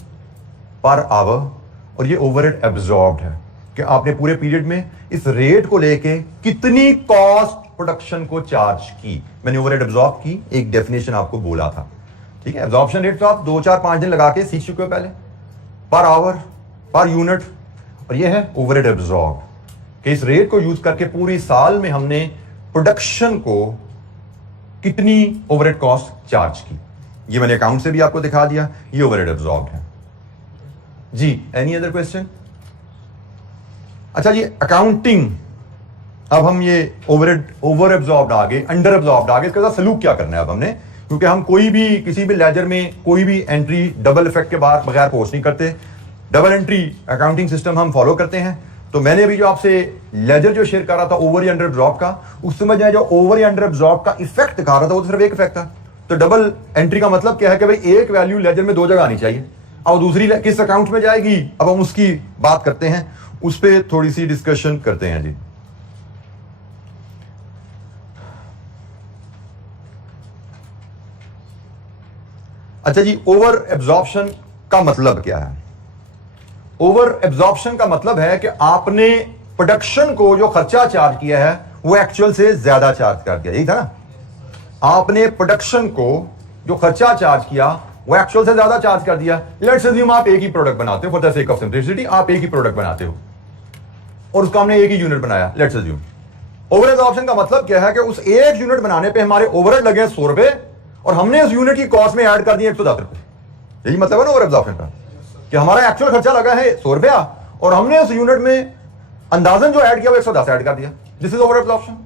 पर आवर, और ये ओवरहेड एब्जॉर्ब्ड है कि आपने पूरे पीरियड में इस रेट को लेके कितनी कॉस्ट प्रोडक्शन को चार्ज की। मैंने ओवरहेड एब्जॉर्ब की एक डेफिनेशन आपको बोला था, ठीक है। एब्जॉर्प्शन रेट तो आप 2, 4, 5 दिन लगा के सीख चुके हो पहले, पर आवर, पर यूनिट, और ये है ओवरहेड एब्जॉर्ब कि इस रेट को यूज करके पूरी साल में हमने प्रोडक्शन को कितनी ओवरहेड कॉस्ट चार्ज की। ये मैंने अकाउंट से भी आपको दिखा दिया, ये ओवरहेड एब्जॉर्ब है जी। Any other question? अच्छा जी, अकाउंटिंग, अब हम ये ओवर एब्जॉर्ब्ड आ गए, अंडर एब्जॉर्ब्ड आ गए, इसके साथ सलूक क्या करना है अब हमने, क्योंकि हम कोई भी किसी भी लेजर में कोई भी एंट्री डबल इफेक्ट के बाद बगैर पोस्ट नहीं करते, डबल एंट्री अकाउंटिंग सिस्टम हम फॉलो करते हैं। तो मैंने अभी जो आपसे लेजर जो शेयर कर रहा था ओवर या अंडर एब्जॉर्ब का, उस समय जो ओवर या अंडर एब्जॉर्ब का इफेक्ट दिखा रहा था वो तो सिर्फ एक इफेक्ट था। तो डबल एंट्री का मतलब क्या है कि भाई एक वैल्यू लेजर में 2 जगह आनी चाहिए, और दूसरी किस अकाउंट में जाएगी, अब हम उसकी बात करते हैं, उस पर थोड़ी सी डिस्कशन करते हैं जी। अच्छा जी, ओवर एब्जॉर्प्शन का मतलब क्या है? ओवर एब्जॉर्प्शन का मतलब है कि आपने प्रोडक्शन को जो खर्चा चार्ज किया है वो एक्चुअल से ज्यादा चार्ज कर दिया, यही था ना। आपने प्रोडक्शन को जो खर्चा चार्ज किया वो एक्चुअल से ज्यादा चार्ज कर दिया। लेट्स अज्यूम आप एक ही प्रोडक्ट बनाते हो, for the sake of simplicity आप एक ही प्रोडक्ट बनाते हो और उसका हमने एक ही यूनिट बनाया, लेट्स अज्यूम। ओवर एब्जॉर्प्शन का मतलब क्या है कि उस एक यूनिट बनाने पे हमारे ओवरहेड लगे 100 रुपए और हमने उस यूनिट की कॉस्ट में ऐड कर दिए 110 रुपए। यही मतलब है ना ओवर एब्जॉर्प्शन का, कि हमारा एक्चुअल खर्चा लगा है 100 रुपया और हमने उस यूनिट में अंदाजन जो ऐड किया वो 110 ऐड कर दिया। This is over absorption.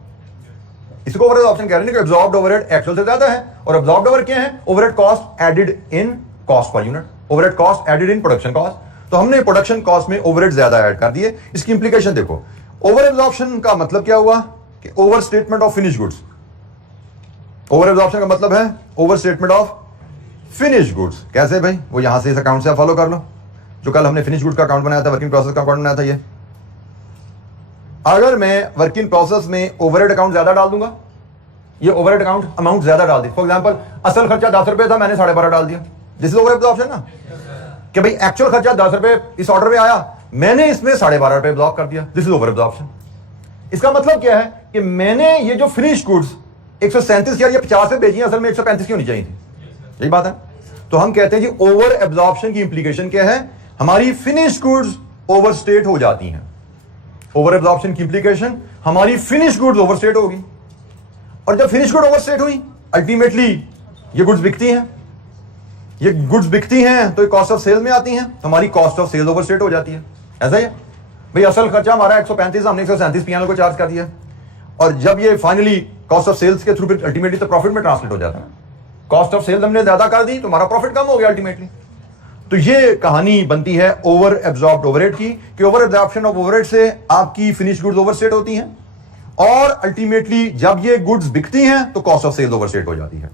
इसको ओवर एब्जॉर्प्शन कह रहे हैं कि एब्जॉर्ब्ड ओवरहेड एक्चुअल से ज्यादा है, और एब्जॉर्ब्ड ओवर क्या है? Overhead cost added in cost per unit, overhead cost added in production cost. तो हमने प्रोडक्शन कॉस्ट में ओवरहेड ज्यादा ऐड कर दिए। इसकी इंप्लीकेशन देखो, ओवर एब्जॉर्प्शन का मतलब क्या हुआ कि over statement of finish goods. Over absorption का मतलब है over statement of finish goods. कैसे भाई? वो यहां से इस अकाउंट से आप फॉलो कर लो, जो कल हमने फिनिश गुड्स का अकाउंट बनाया था, वर्किंग प्रोसेस का अकाउंट बनाया था। ये अगर मैं वर्किंग प्रोसेस में ओवरहेड अकाउंट ज्यादा डाल दूंगा, ये ओवरहेड अकाउंट अमाउंट ज्यादा डाल दी, फॉर एग्जांपल असल खर्चा 10 रुपए था, मैंने 12.5 डाल दिया, दिस इज ओवर एब्जॉर्प्शन ना, कि भाई एक्चुअल खर्चा 10 रुपए इस ऑर्डर में आया, मैंने इसमें 12.5 रुपए ब्लॉक कर दिया, दिस इज ओवर एब्जॉर्प्शन। इसका मतलब क्या है कि मैंने ये जो फिनिश गुड्स 137 या 50 में बेची, असल में 135 की होनी चाहिए थी, यही बात है। तो हम कहते हैं जी ओवर एब्जॉर्प्शन की इंप्लीकेशन क्या है, हमारी फिनिश गुड्स ओवरस्टेट हो जाती हैं। ओवर एब्जॉर्प्शन की इंप्लीकेशन हमारी फिनिश गुड्स ओवरस्टेट होगी, और जब फिनिश गुड ओवरस्टेट हुई अल्टीमेटली ये गुड्स बिकती हैं, ये गुड्स बिकती हैं तो ये कॉस्ट ऑफ सेल में आती हैं, तो हमारी कॉस्ट ऑफ सेल ओवरस्टेट हो जाती है। ऐसा ही है भाई, असल खर्चा हमारा 135, हमने 137 पीएनएल को चार्ज कर दिया, और जब ये फाइनली कॉस्ट ऑफ सेल्स के थ्रू फिर अल्टीमेटली तो प्रॉफिट में ट्रांसलेट हो जाता है। कॉस्ट ऑफ सेल्स हमने ज्यादा कर दी तो हमारा प्रॉफिट कम हो गया अल्टीमेटली। तो ये कहानी बनती है ओवर एब्जॉर्ब्ड ओवरहेड की, कि ओवर एब्जॉर्प्शन ऑफ ओवरहेड से आपकी फिनिश गुड्स ओवरस्टेट होती हैं, और अल्टीमेटली जब ये गुड्स बिकती हैं तो कॉस्ट ऑफ सेल ओवरस्टेट हो जाती है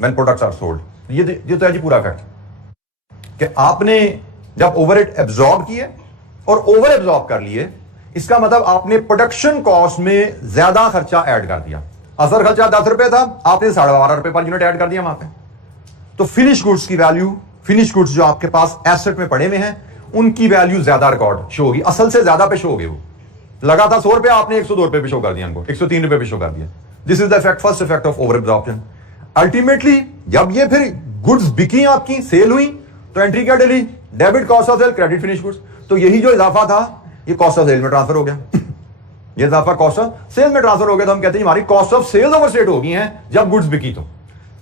व्हेन प्रोडक्ट्स आर सोल्ड। ये तो है जी पूरा फैक्ट कि आपने जब ओवरहेड एब्जॉर्ब किए और ओवर एब्जॉर्ब कर लिए, इसका मतलब आपने प्रोडक्शन कॉस्ट में ज्यादा खर्चा ऐड कर दिया। असल खर्चा 10 रुपए था, आपने 12.5 रुपए पर यूनिट ऐड कर दिया वहां पे। तो फिनिश गुड्स की वैल्यू, फिनिश गुड्स जो आपके पास एसेट में पड़े हुए हैं, उनकी वैल्यू ज्यादा रिकॉर्ड शो होगी, असल से ज्यादा पे शो होगी। वो लगा था 100 रुपए, आपने 102 रुपए पे शो कर दिया, 103 रुपए पे शो कर दिया। This is the effect, first effect of over absorption. Ultimately जब ये फिर गुड्स बिकी, आपकी सेल हुई, तो एंट्री क्या डली, debit cost of sale, credit finish goods. तो यही जो इजाफा था ये कॉस्ट ऑफ सेल में ट्रांसफर हो गया। ये इजाफा कॉस्ट ऑफ सेल में ट्रांसफर हो गया, तो हम कहते हैं हमारी कॉस्ट ऑफ सेल्स ओवरस्टेट हो गई है जब गुड्स बिकी। तो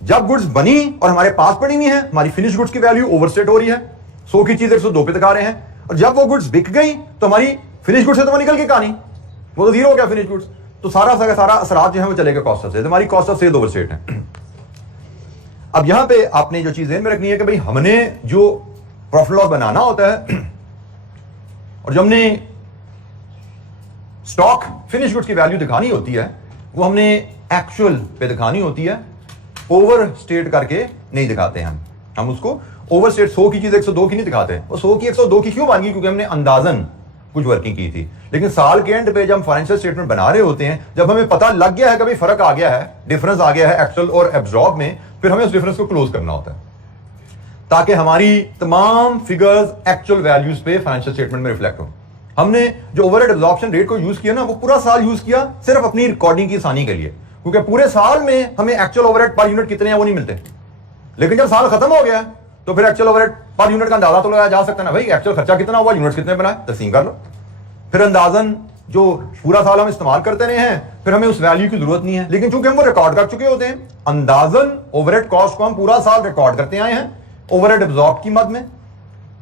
जब गुड्स बनी और हमारे पास पड़ी हुई है, हमारी फिनिश गुड्स की वैल्यू ओवरस्टेट हो रही है, 100 की चीज 102 पे दिखा रहे हैं, और जब वो गुड्स बिक गई तो हमारी फिनिश गुड्स से तो निकल के कहानी, वो तो जीरो हो गया फिनिश गुड्स। तो सारा असरात जो है वो चलेगा कॉस्ट ऑफ सेल, हमारी कॉस्ट ऑफ सेल ओवरस्टेट है। अब यहां पे आपने जो चीज ध्यान में रखनी है कि भाई हमने जो प्रॉफिट लॉस बनाना होता है, और जो हमने स्टॉक फिनिश गुड्स की वैल्यू दिखानी होती है, वो हमने एक्चुअल पे दिखानी होती है, ओवर स्टेट करके नहीं दिखाते हैं। हम उसको ओवर स्टेट 100 की चीज 102 की नहीं दिखाते। वो 100 की 102 की क्यों बन गई? क्योंकि हमने अंदाजन कुछ वर्किंग की थी। लेकिन साल के एंड पे जब हम फाइनेंशियल स्टेटमेंट बना रहे होते हैं, जब हमें पता लग गया है कि फर्क आ गया है, डिफरेंस आ गया है एक्चुअल और एब्जॉर्ब में, फिर हमें उस डिफरेंस को क्लोज करना होता है, ताकि हमारी तमाम फिगर्स एक्चुअल वैल्यूज पे फाइनेंशियल स्टेटमेंट में रिफ्लेक्ट हो। हमने जो ओवरहेड एब्जॉर्प्शन रेट को यूज किया ना, वो पूरा साल यूज किया सिर्फ अपनी रिकॉर्डिंग की आसानी के लिए, क्योंकि पूरे साल में हमें एक्चुअल ओवरहेड पर यूनिट कितने हैं वो नहीं मिलते। लेकिन जब साल खत्म हो गया तो फिर एक्चुअल ओवरहेड पर यूनिट का अंदाजा तो लगाया जा सकता है ना, भाई एक्चुअल खर्चा कितना हुआ, यूनिट्स कितने बनाए, तस्लीम कर लो। फिर अंदाजन जो पूरा साल हम इस्तेमाल करते रहे हैं, फिर हमें उस वैल्यू की जरूरत नहीं है। लेकिन चूंकि हम वो रिकॉर्ड कर चुके होते हैं, अंदाजन ओवरहेड कॉस्ट को हम पूरा साल रिकॉर्ड करते आए हैं ओवरहेड एब्जॉर्ब की मद में।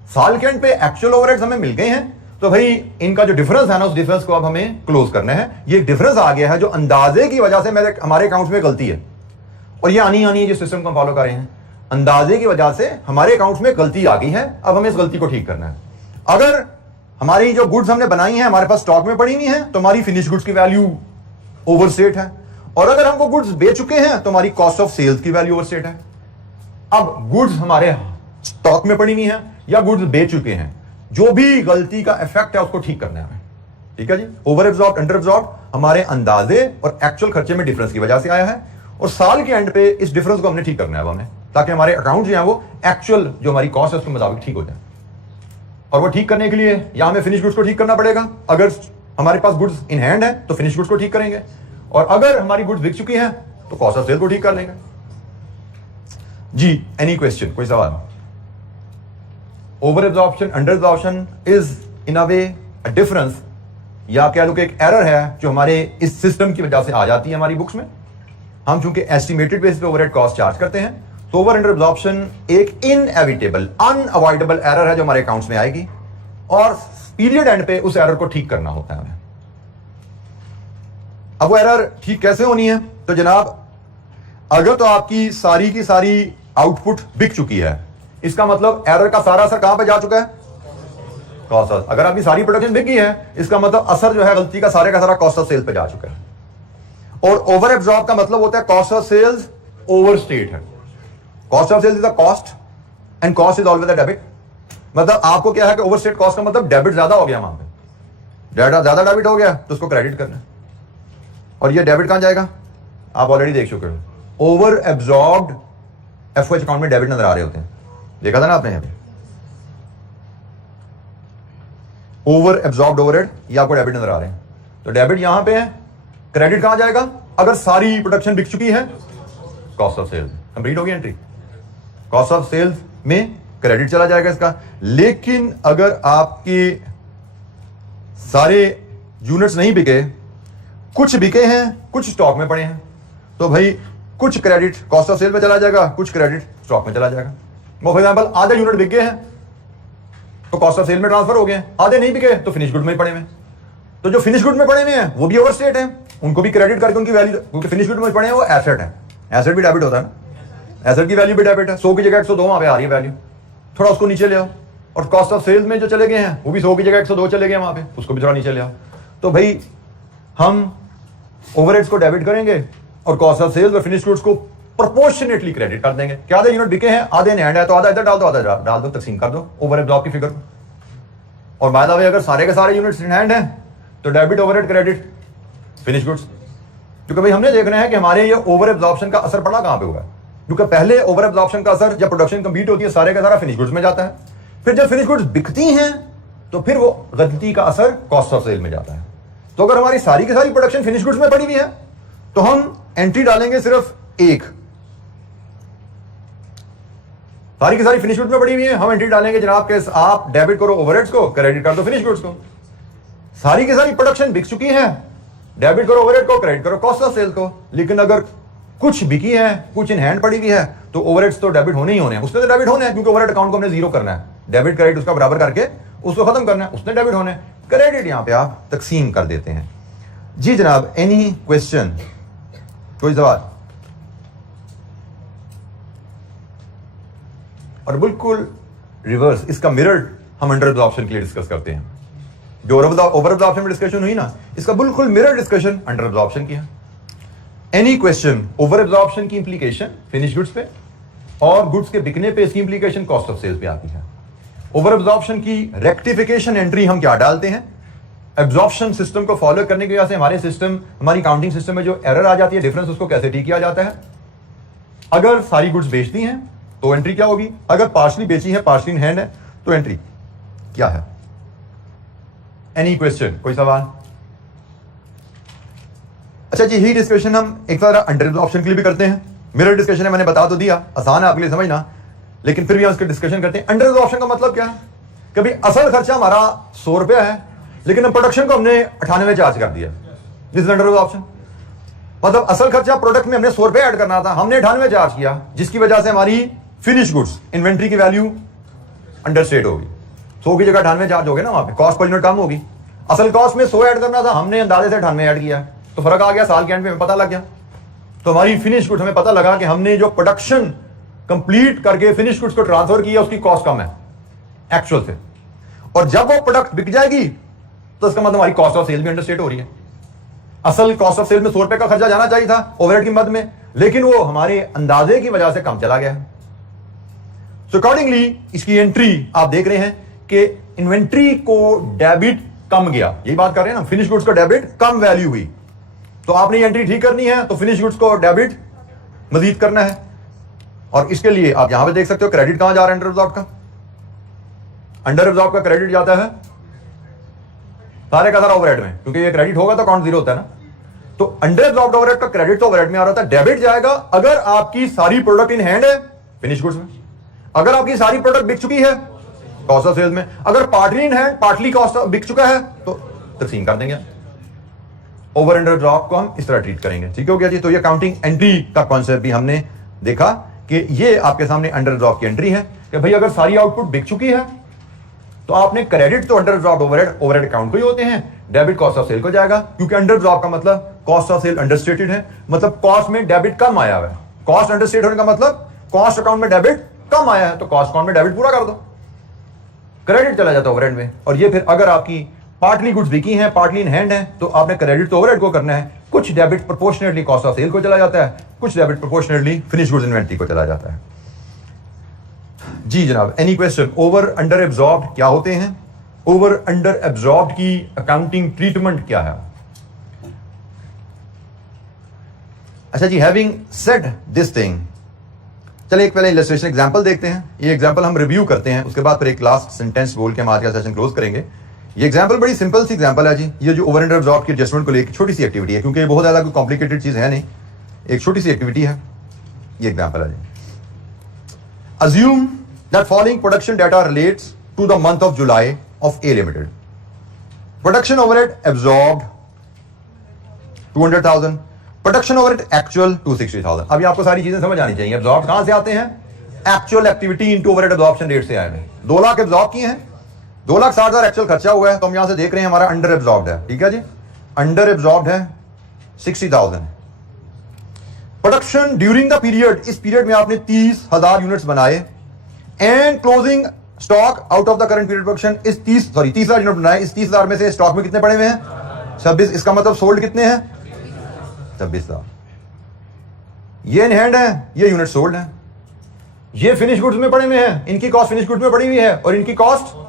साल के एंड पे एक्चुअल ओवरहेड्स हमें मिल गए हैं, तो भाई इनका जो डिफरेंस है ना, उस डिफरेंस को अब हमें क्लोज करना है। ये डिफरेंस आ गया है जो अंदाजे की वजह से हमारे अकाउंट में गलती है, और ये आनी जो सिस्टम को हम फॉलो कर रहे हैं, अंदाजे की वजह से हमारे अकाउंट में गलती आ गई है। अब हमें इस गलती को ठीक करना है। अगर हमारी जो गुड्स हमने बनाई हैं हमारे पास स्टॉक में पड़ी हुई हैं, तो हमारी फिनिश गुड्स की वैल्यू ओवरस्टेट है, और अगर हम वो गुड्स बेच चुके हैं तो हमारी कॉस्ट ऑफ सेल्स की वैल्यू ओवरस्टेट है। अब गुड्स हमारे स्टॉक में पड़ी हुई हैं या गुड्स बेच चुके हैं, जो भी गलती का इफेक्ट है उसको ठीक करना है हमें। ठीक है जी, ओवर एब्जॉर्ब अंडर एब्जॉर्ब हमारे अंदाजे और एक्चुअल खर्चे में डिफरेंस की वजह से आया है, और साल के एंड पे इस डिफरेंस को हमने ठीक करना है हमें, ताकि हमारे अकाउंट जो है वो एक्चुअल जो हमारी कॉस्ट है उसके मुताबिक ठीक हो जाए। और वो ठीक करने के लिए या हमें फिनिश गुड्स को ठीक करना पड़ेगा, अगर हमारे पास गुड्स इन हैंड है तो फिनिश गुड्स को ठीक करेंगे, और अगर हमारी गुड्स बिक चुकी हैं तो कॉस्ट ऑफ सेल को ठीक कर लेंगे। जी, एनी क्वेश्चन, कोई सवाल? Over absorption under absorption is in a way a difference, या कह लो कि एक एरर है जो हमारे इस सिस्टम की वजह से आ जाती है हमारी बुक्स में। हम चूंकि एस्टिमेटेड बेस पे ओवरहेड कॉस्ट चार्ज करते हैं, तो ओवर अंडर एब्जॉर्प्शन एक इनएविटेबल अनअवॉइडेबल एरर है जो हमारे अकाउंट्स में आएगी, और पीरियड एंड पे उस एरर को ठीक करना होता है हमें। अब वो एरर ठीक कैसे होनी है? तो जनाब, अगर तो आपकी सारी की सारी आउटपुट बिक चुकी है, इसका मतलब एरर का सारा असर कहां पे जा चुका है? Cost of. अगर आपकी सारी प्रोडक्शन बिक गई है, इसका मतलब असर जो है गलती का सारा कॉस्ट ऑफ सेल पे जा चुका है। और ओवर एब्जॉर्ब का मतलब होता है cost of sales over state है। Cost of sales is the cost and cost is always the debit. मतलब आपको क्या है कि ओवर स्टेट कॉस्ट का मतलब डेबिट ज्यादा हो गया, वहां पे ज्यादा डेबिट हो गया तो उसको क्रेडिट करना है। और ये डेबिट कहां जाएगा? आप ऑलरेडी देख चुके हो, ओवर एब्जॉर्ब्ड एफओएच अकाउंट में डेबिट नजर आ रहे होते हैं, देखा था ना आपने? यहां पे ओवर एब्जॉर्ब्ड ओवरहेड, ये आपको डेबिट नजर आ रहे हैं, तो डेबिट यहां पे है। क्रेडिट कहां जाएगा? अगर सारी प्रोडक्शन बिक चुकी है, कॉस्ट ऑफ सेल्स कंप्लीट होगी एंट्री, कॉस्ट ऑफ सेल्स में क्रेडिट चला जाएगा इसका। लेकिन अगर आपके सारे यूनिट्स नहीं बिके, कुछ बिके हैं, कुछ स्टॉक में पड़े हैं, तो भाई कुछ क्रेडिट कॉस्ट ऑफ सेल में चला जाएगा, कुछ क्रेडिट स्टॉक में चला जाएगा। फॉर एग्जांपल आधे यूनिट बिक गए हैं तो कॉस्ट ऑफ सेल में ट्रांसफर हो गए, आधे नहीं बिके तो फिनिश गुड में पड़े हुए। तो जो फिनिश गुड में पड़े हुए हैं वो भी ओवर स्टेट है, उनको भी क्रेडिट करके उनकी वैल्यू, क्योंकि फिनिश गुड में पड़े हैं वो एसेट है, एसेट भी डेबिट होता है ना, एसेट की वैल्यू भी डेबिट है। 100 की जगह 102 वहां पे आ रही है वैल्यू, थोड़ा उसको नीचे ले आओ। और कॉस्ट ऑफ सेल्स में जो चले गए हैं वो भी 100 की जगह 102 चले गए वहां पे, उसको भी थोड़ा नीचे ले आओ। तो भाई हम ओवरहेड्स को डेबिट करेंगे और कॉस्ट ऑफ सेल्स और फिनिश गुड्स को प्रोपोर्शनेटली क्रेडिट कर देंगे। क्या आधे यूनिट बिके हैं, आधे इन हैंड है, तो आधा इधर डाल दो, आधा डाल दो, तकसीम कर दो ओवर एब्जॉर्ब की फिगर को। और बाय द वे अगर सारे के सारे यूनिट्स इन हैंड हैं तो debit overhead credit finish goods. क्योंकि भाई हमने देखना है कि हमारे ये ओवर एब्जॉर्प्शन का असर पड़ा कहां पे हुआ है, क्योंकि पहले ओवर एब्जॉर्प्शन का असर जब प्रोडक्शन कंप्लीट होती है सारे का सारा फिनिश गुड्स में जाता है, फिर जब फिनिश गुड्स बिकती हैं तो फिर वो गलती का असर कॉस्ट ऑफ सेल में जाता है। तो अगर हमारी सारी की सारी प्रोडक्शन फिनिश गुड्स में पड़ी हुई है तो हम एंट्री डालेंगे सिर्फ एक, सारी की सारी फिनिश गुड्स में पड़ी हुई है, हम एंट्री डालेंगे जनाब के आप डेबिट करो ओवरहेड्स को, क्रेडिट कर दो फिनिश गुड्स को। सारी की सारी प्रोडक्शन बिक चुकी है, डेबिट करो ओवरहेड को, क्रेडिट करो कॉस्ट ऑफ सेल को। लेकिन अगर कुछ बिकी है, कुछ इन हैंड पड़ी हुई है, तो ओवरहेड्स तो डेबिट होने ही होने हैं, उसने तो डेबिट होने हैं, क्योंकि ओवरहेड अकाउंट को हमने जीरो करना है, डेबिट क्रेडिट उसका बराबर करके उसको खत्म करना है, उसने डेबिट होने। क्रेडिट यहां पे आप तकसीम कर देते हैं। जी जनाब, एनी क्वेश्चन, कोई सवाल? और बिल्कुल रिवर्स इसका मिरर हम अंडर एब्जॉर्प्शन के लिए डिस्कस करते हैं। जो ओवर एब्जॉर्प्शन में डिस्कशन हुई ना, इसका बिल्कुल मिरर डिस्कशन अंडर एब्जॉर्प्शन की है। Any question? ओवर एब्जॉर्प्शन की इंप्लीकेशन फिनिश गुड्स पे और गुड्स के बिकने पे इसकी इंप्लीकेशन कॉस्ट ऑफ सेल्स पे आती है। ओवर एब्जॉर्प्शन की रेक्टिफिकेशन एंट्री हम क्या डालते हैं? एब्जॉर्प्शन सिस्टम को फॉलो करने की वजह से हमारे सिस्टम, हमारी काउंटिंग सिस्टम में जो एरर आ जाती है, डिफरेंस, उसको कैसे ठीक किया जाता है। अगर सारी गुड्स बेच दी हैं तो एंट्री क्या होगी, अगर पार्शली बेची है, पार्शली इन हैंड है, तो एंट्री क्या है? एनी क्वेश्चन, कोई सवाल? अच्छा जी, यही डिस्कशन हम एक तरह अंडर एब्जॉर्प्शन के लिए भी करते हैं। मिरर डिस्कशन है, मैंने बता तो दिया, आसान है आपके लिए समझना, लेकिन फिर भी हम इसके डिस्कशन करते हैं। अंडर एब्जॉर्प्शन का मतलब क्या है? कभी असल खर्चा हमारा 100 रुपया है, लेकिन हम प्रोडक्शन को हमने 98 चार्ज कर दिया, दिस इज अंडर एब्जॉर्प्शन। मतलब असल खर्चा प्रोडक्ट में हमने 100 रुपये ऐड करना था, हमने 98 चार्ज किया, जिसकी वजह से हमारी फिनिश गुड्स इन्वेंट्री की वैल्यू अंडर स्टेट होगी। 100 की जगह 98 चार्ज हो गए ना, वहां पे कॉस्ट पर यूनिट कम होगी। असल कॉस्ट में 100 ऐड करना था, हमने अंदाजे से 98 ऐड किया, तो फर्क आ गया, साल के एंड में पता लग गया। तो हमारी फिनिश गुड्स हमें पता लगा कि हमने जो प्रोडक्शन कंप्लीट करके फिनिश गुड्स को ट्रांसफर किया उसकी कॉस्ट कम है एक्चुअल से, और जब वो प्रोडक्ट बिक जाएगी तो इसका मतलब हमारी कॉस्ट ऑफ सेल भी अंडर स्टेट हो रही है। असल कॉस्ट ऑफ सेल में 100 रुपए का खर्चा जाना चाहिए था ओवरहेड की मद में, लेकिन वो हमारे अंदाजे की वजह से कम चला गया। सो अकॉर्डिंगली इसकी एंट्री आप देख रहे हैं कि इन्वेंट्री को डेबिट कम गया, यही बात कर रहे हैं ना, फिनिश गुड्स को डेबिट कम वैल्यू हुई, तो आपने ये एंट्री ठीक करनी है, तो फिनिश गुड्स को डेबिट मजीद करना है। और इसके लिए आप यहां पे देख सकते हो क्रेडिट कहां जा रहा है अंडर एब्जॉर्ब का। अंडर एब्जॉर्ब का क्रेडिट जाता है सारे का सारा ओवरहेड में, क्योंकि ये क्रेडिट होगा तो अकाउंट जीरो होता है ना। तो अंडर एब्जॉर्ब्ड ओवरहेड का क्रेडिट तो ओवरहेड में आ रहा था, डेबिट जाएगा अगर आपकी सारी प्रोडक्ट इन हैंड है फिनिश गुड्स में, अगर आपकी सारी प्रोडक्ट बिक चुकी है कॉस्ट ऑफ सेल्स में, अगर partly in hand partly cost बिक चुका है तो तकसीम कर देंगे। ओवर अंडर ड्रॉप को हम इस तरह ट्रीट करेंगे, ठीक हो गया जी। तो ये काउंटिंग एंट्री का कॉन्सेप्ट भी हमने देखा कि ये आपके सामने अंडर ड्रॉप की एंट्री है कि भाई अगर सारी आउटपुट बिक चुकी है तो आपने क्रेडिट तो अंडर ड्रॉप ओवरहेड अकाउंट को ही होते हैं, डेबिट कॉस्ट ऑफ सेल को जाएगा, क्योंकि अंडर ड्रॉप का मतलब कॉस्ट ऑफ सेल अंडरस्टेटेड है, मतलब कॉस्ट में डेबिट कम आया हुआ है। कॉस्ट अंडरस्टेट होने का मतलब कॉस्ट अकाउंट में डेबिट कम आया है तो कॉस्ट अकाउंट में डेबिट पूरा कर दो, क्रेडिट चला जाता है ओवरहेड में। और ये फिर अगर आपकी पार्टली गुड्स बिकी हैं, पार्टली इन हैंड है, तो आपने क्रेडिट तो ओवरहेड को करना है, कुछ debit proportionately cost of sale को चला जाता है, कुछ debit proportionately finish goods inventory को चला जाता है। जी जनाब, any question? Over under absorbed क्या होते हैं? ओवर अंडर एब्जॉर्ब्ड की अकाउंटिंग ट्रीटमेंट क्या है? अच्छा जी, हैविंग सेड दिस थिंग, चलिए एक पहले इलस्ट्रेशन एग्जांपल देखते हैं। ये एग्जांपल हम रिव्यू करते हैं, उसके बाद फिर एक लास्ट सेंटेंस बोल के हम आज का सेशन क्लोज करेंगे। ये एग्जांपल बड़ी सिंपल सी एग्जांपल है जी। ये जो ओवर अंडर एब्जॉर्ब की एडजस्टमेंट को लेकर छोटी सी एक्टिविटी है, क्योंकि ये बहुत ज्यादा कोई कॉम्प्लिकेटेड चीज है नहीं, एक छोटी सी एक्टिविटी है। ये एग्जांपल है जी। Assume that following production data relates to the month of July of A limited. Production overhead absorbed 200,000, production overhead actual 260,000। अभी आपको सारी चीजें समझ आनी चाहिए। एब्जॉर्ब कहां से आते हैं? Actual activity into overhead absorption rate से आए हैं। 2 लाख एब्जॉर्ब किए हैं, 2,60,000 एक्चुअल खर्चा हुआ है, तो हम यहां से देख रहे हैं हमारा अंडर एब्जॉर्ब्ड है। ठीक है जी, अंडर एब्जॉर्ब्ड है 60,000। प्रोडक्शन ड्यूरिंग द पीरियड, इस पीरियड में आपने 30,000 यूनिट्स बनाए, and closing stock out of the current period production इस 30,000 यूनिट बनाए। इस 30,000 में से स्टॉक में कितने पड़े हुए हैं? 26। इसका मतलब सोल्ड कितने हैं? 26,000। ये इन हैंड है, ये यूनिट सोल्ड है। ये फिनिश गुड्स में पड़े हुए हैं, इनकी कॉस्ट फिनिश गुड्स में पड़ी हुई है, और इनकी कॉस्ट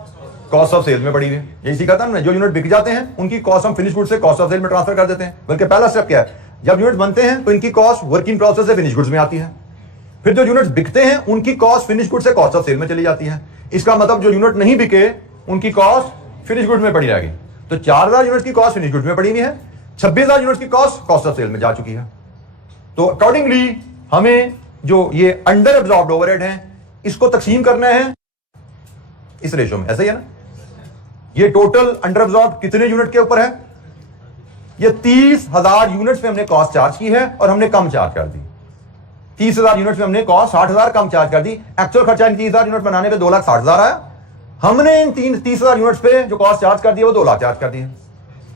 कॉस्ट ऑफ सेल में पड़ी हुई है। यही सीखा था ना, जो यूनिट बिक जाते हैं उनकी कॉस्ट हम फिनिश गुड्स से कॉस्ट ऑफ सेल में ट्रांसफर कर देते हैं। बल्कि पहला स्टेप क्या है? जब यूनिट बनते हैं तो इनकी कॉस्ट वर्क इन प्रोसेस से फिनिश गुड्स में आती है, फिर जो यूनिट्स बिकते हैं उनकी कॉस्ट फिनिश गुड्स से कॉस्ट ऑफ सेल में चली जाती है। इसका मतलब जो यूनिट नहीं बिके उनकी कॉस्ट फिनिश गुड्स में पड़ी रहेगी। तो 4,000 यूनिट की कॉस्ट फिनिश गुड्स में पड़ी हुई है, 26,000 यूनिट की कॉस्ट कॉस्ट ऑफ सेल में जा चुकी है। तो अकॉर्डिंगली हमें जो ये अंडर एब्जॉर्ब्ड ओवरहेड है इसको तकसीम करना है इस रेशो में। ऐसा ही है ना? ये टोटल अंडर एब्जॉर्ब्ड कितने यूनिट के ऊपर है? ये 30,000 यूनिट्स पे हमने कॉस्ट चार्ज की है और हमने कम चार्ज कर दी। 30,000 यूनिट्स में हमने कॉस्ट 60,000 कम चार्ज कर दी। एक्चुअल खर्चा इन 30,000 यूनिट बनाने पे 2,60,000 आया। हमने इन 30,000 यूनिट्स पे जो कॉस्ट चार्ज कर दिया वो 2 लाख चार्ज कर दिया।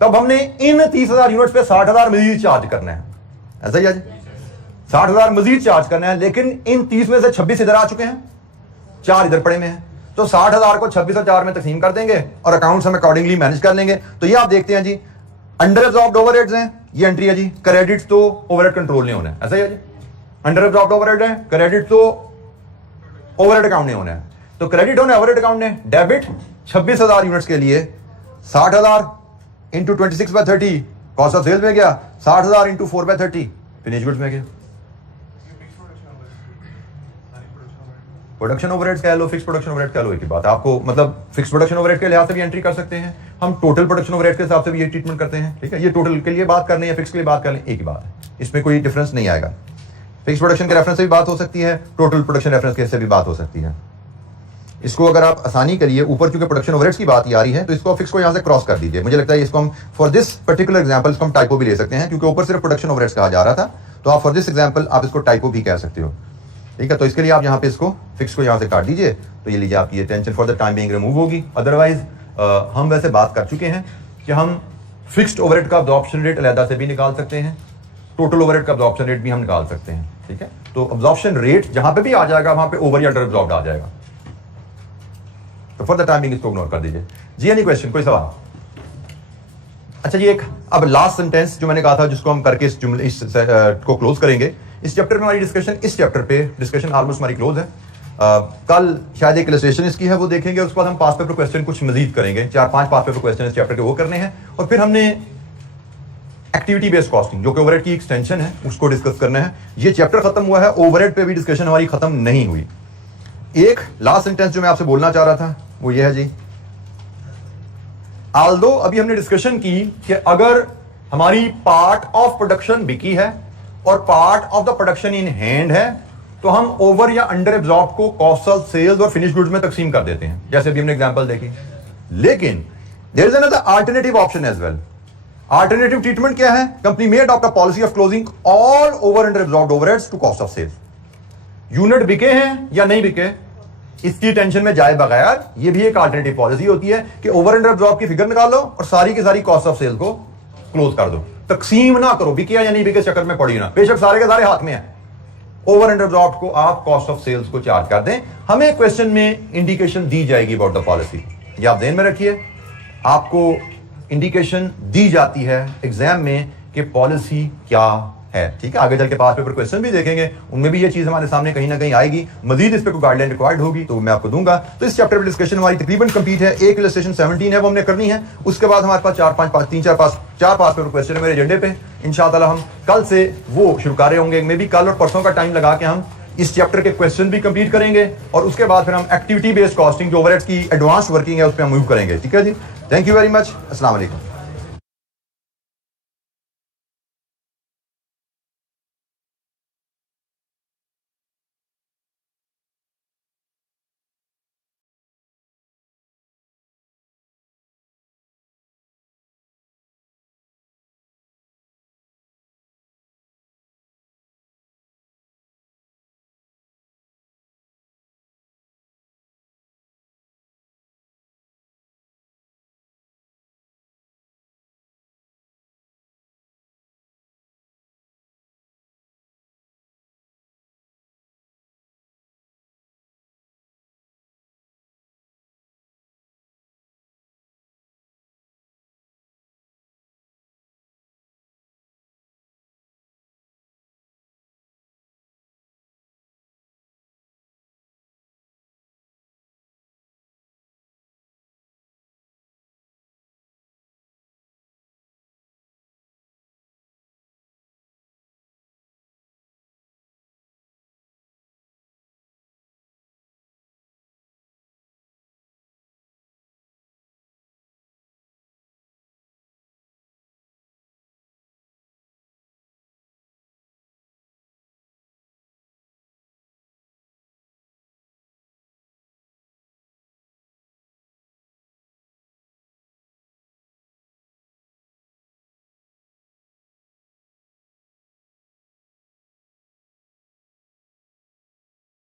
तब हमने इन 30,000 यूनिट्स पे 60,000 मजीद चार्ज करना है। ऐसा ही है जी, 60,000 मजीद चार्ज करना है। लेकिन इन 30 में से 26 इधर आ चुके हैं, 4 इधर पड़े में हैं, तो 60,000 को 26 और 4 में तकसीम कर देंगे और अकाउंट्स हम अकॉर्डिंगली मैनेज कर लेंगे। तो ये आप देखते हैं जी, अंडर एब्जॉर्ब्ड ओवरहेड्स हैं, ये एंट्री है जी। क्रेडिट तो ओवरहेड कंट्रोल नहीं होना है। ऐसा ही है जी, अंडर एब्जॉर्ब्ड ओवरहेड है, क्रेडिट तो ओवरहेड अकाउंट नहीं होना है। तो क्रेडिट होना है ओवरहेड अकाउंट ने। डेबिट 26,000 यूनिट्स के लिए 60,000 इंटू 26/30 कॉस्ट ऑफ सेल में गया, 60,000 इंटू 4/30 फिनिश गुड्स में गया। प्रोडक्शन ओवरहेड्स कह लो, फिक्स प्रोडक्शन ओवरहेड कह लो, एक ही बात है। आपको मतलब फिक्स प्रोडक्शन ओवरहेड के लिहाज से भी एंट्री कर सकते हैं, हम टोटल प्रोडक्शन ओवरहेड के हिसाब से भी ये ट्रीटमेंट करते हैं। ठीक है, ये टोटल के लिए बात कर लें या फिक्स के लिए बात कर लें, एक ही बात है, इसमें कोई डिफरेंस नहीं आएगा। फिक्स प्रोडक्शन के रेफरेंस से भी बात हो सकती है, टोटल प्रोडक्शन रेफरेंस के से भी बात हो सकती है। इसको अगर आप आसानी करिए, ऊपर क्योंकि प्रोडक्शन ओवरहेड्स की बात ही आ रही है, तो इसको फिक्स को यहां से क्रॉस कर दीजिए। मुझे लगता है इसको हम फॉर दिस पर्टिकुलर एग्जांपल इसको हम टाइपो भी ले सकते हैं, क्योंकि ऊपर सिर्फ प्रोडक्शन ओवरहेड्स कहा जा रहा था, तो आप फॉर दिस एग्जांपल आप इसको टाइपो भी कह सकते हो। ठीक है, तो इसके लिए आप यहाँ पे इसको फिक्स को यहाँ से काट दीजिए, तो ये लीजिए आपकी ये tension for the time being remove होगी। अदरवाइज हम वैसे बात कर चुके हैं कि हम फिक्स्ड ओवरहेड का अब्जॉर्प्शन रेट अलहदा से भी निकाल सकते हैं, टोटल ओवरहेड का अब्जॉर्प्शन रेट भी हम निकाल सकते हैं। ठीक है, तो अब्जॉर्प्शन रेट जहां पे भी आ जाएगा वहां पे ओवर या अंडर एब्जॉर्ब्ड आ जाएगा। तो फॉर द टाइमिंग इसको इग्नोर कर दीजिए जी। एनी क्वेश्चन, कोई सवाल? अच्छा जी, एक अब लास्ट सेंटेंस जो मैंने कहा था जिसको हम करके इस जुमले को क्लोज करेंगे। इस चैप्टर में हमारी डिस्कशन, इस चैप्टर पे डिस्कशन ऑलमोस्ट हमारी क्लोज है। कल शायद एक इलस्ट्रेशन इसकी है, वो देखेंगे। उसके बाद हम पास पेपर क्वेश्चन कुछ मजीद करेंगे, 4-5 पास पेपर क्वेश्चन इस चैप्टर के वो करने हैं, और फिर हमने एक्टिविटी बेस्ड कॉस्टिंग जो कि ओवरहेड की एक्सटेंशन है उसको डिस्कस करना है। ये चैप्टर खत्म हुआ है, ओवरहेड पे भी डिस्कशन हमारी खत्म नहीं हुई। एक लास्ट सेंटेंस जो मैं आपसे बोलना चाह रहा था वो ये है जी, आल्दो अभी हमने डिस्कशन की कि अगर हमारी पार्ट ऑफ प्रोडक्शन बिकी है और part of the production in hand है, तो हम ओवर या अंडर एब्जॉर्ब को कॉस्ट ऑफ सेल्स और फिनिश गुड्स में तकसीम कर देते हैं, जैसे अभी हमने एग्जांपल देखी। लेकिन there is another alternative option as well. Alternative treatment क्या है? कंपनी में adopt a policy of closing all over under absorbed overheads to cost of sales. Unit बिके हैं या नहीं बिके, इसकी टेंशन में जाए बगैर ये भी एक अल्टरनेटिव पॉलिसी होती है कि ओवर अंडर एब्जॉर्ब की फिगर निकालो और सारी की सारी कॉस्ट ऑफ सेल को क्लोज कर दो, तकसीम ना करो, बिके या नहीं बिके चक्कर में पड़ी ना। बेशक सारे के सारे हाथ में है, ओवर एंड एब्जॉर्ब को आप कॉस्ट ऑफ सेल्स को चार्ज कर दें। हमें क्वेश्चन में इंडिकेशन दी जाएगी अबाउट द पॉलिसी, ये आप ध्यान में रखिए। आपको इंडिकेशन दी जाती है एग्जाम में कि पॉलिसी क्या है, ठीक है। आगे चल के पास पेपर क्वेश्चन भी देखेंगे, उनमें भी ये चीज हमारे सामने कहीं ना कहीं आएगी। मजीद इस पे कोई गाइडलाइन रिक्वायर्ड होगी तो मैं आपको दूंगा। तो इस चैप्टर पे डिस्कशन हमारी तकरीबन कंप्लीट है। एक इलस्ट्रेशन 17 है वो हमने करनी है। उसके बाद हमारे पास चार पांच पेपर क्वेश्चन है मेरे एजेंडे पे। इंशाअल्लाह हम कल से वो शुरू कर रहे होंगे, मे बी कल और परसों का टाइम लगा के हम इस चैप्टर के क्वेश्चन भी कंप्लीट करेंगे और उसके बाद फिर हम एक्टिविटी बेस्ड कॉस्टिंग जो ओवरहेड्स की एडवांस वर्किंग है उस पर हम मूव करेंगे, ठीक है जी। Thank you very much. अस्सलाम वालेकुम।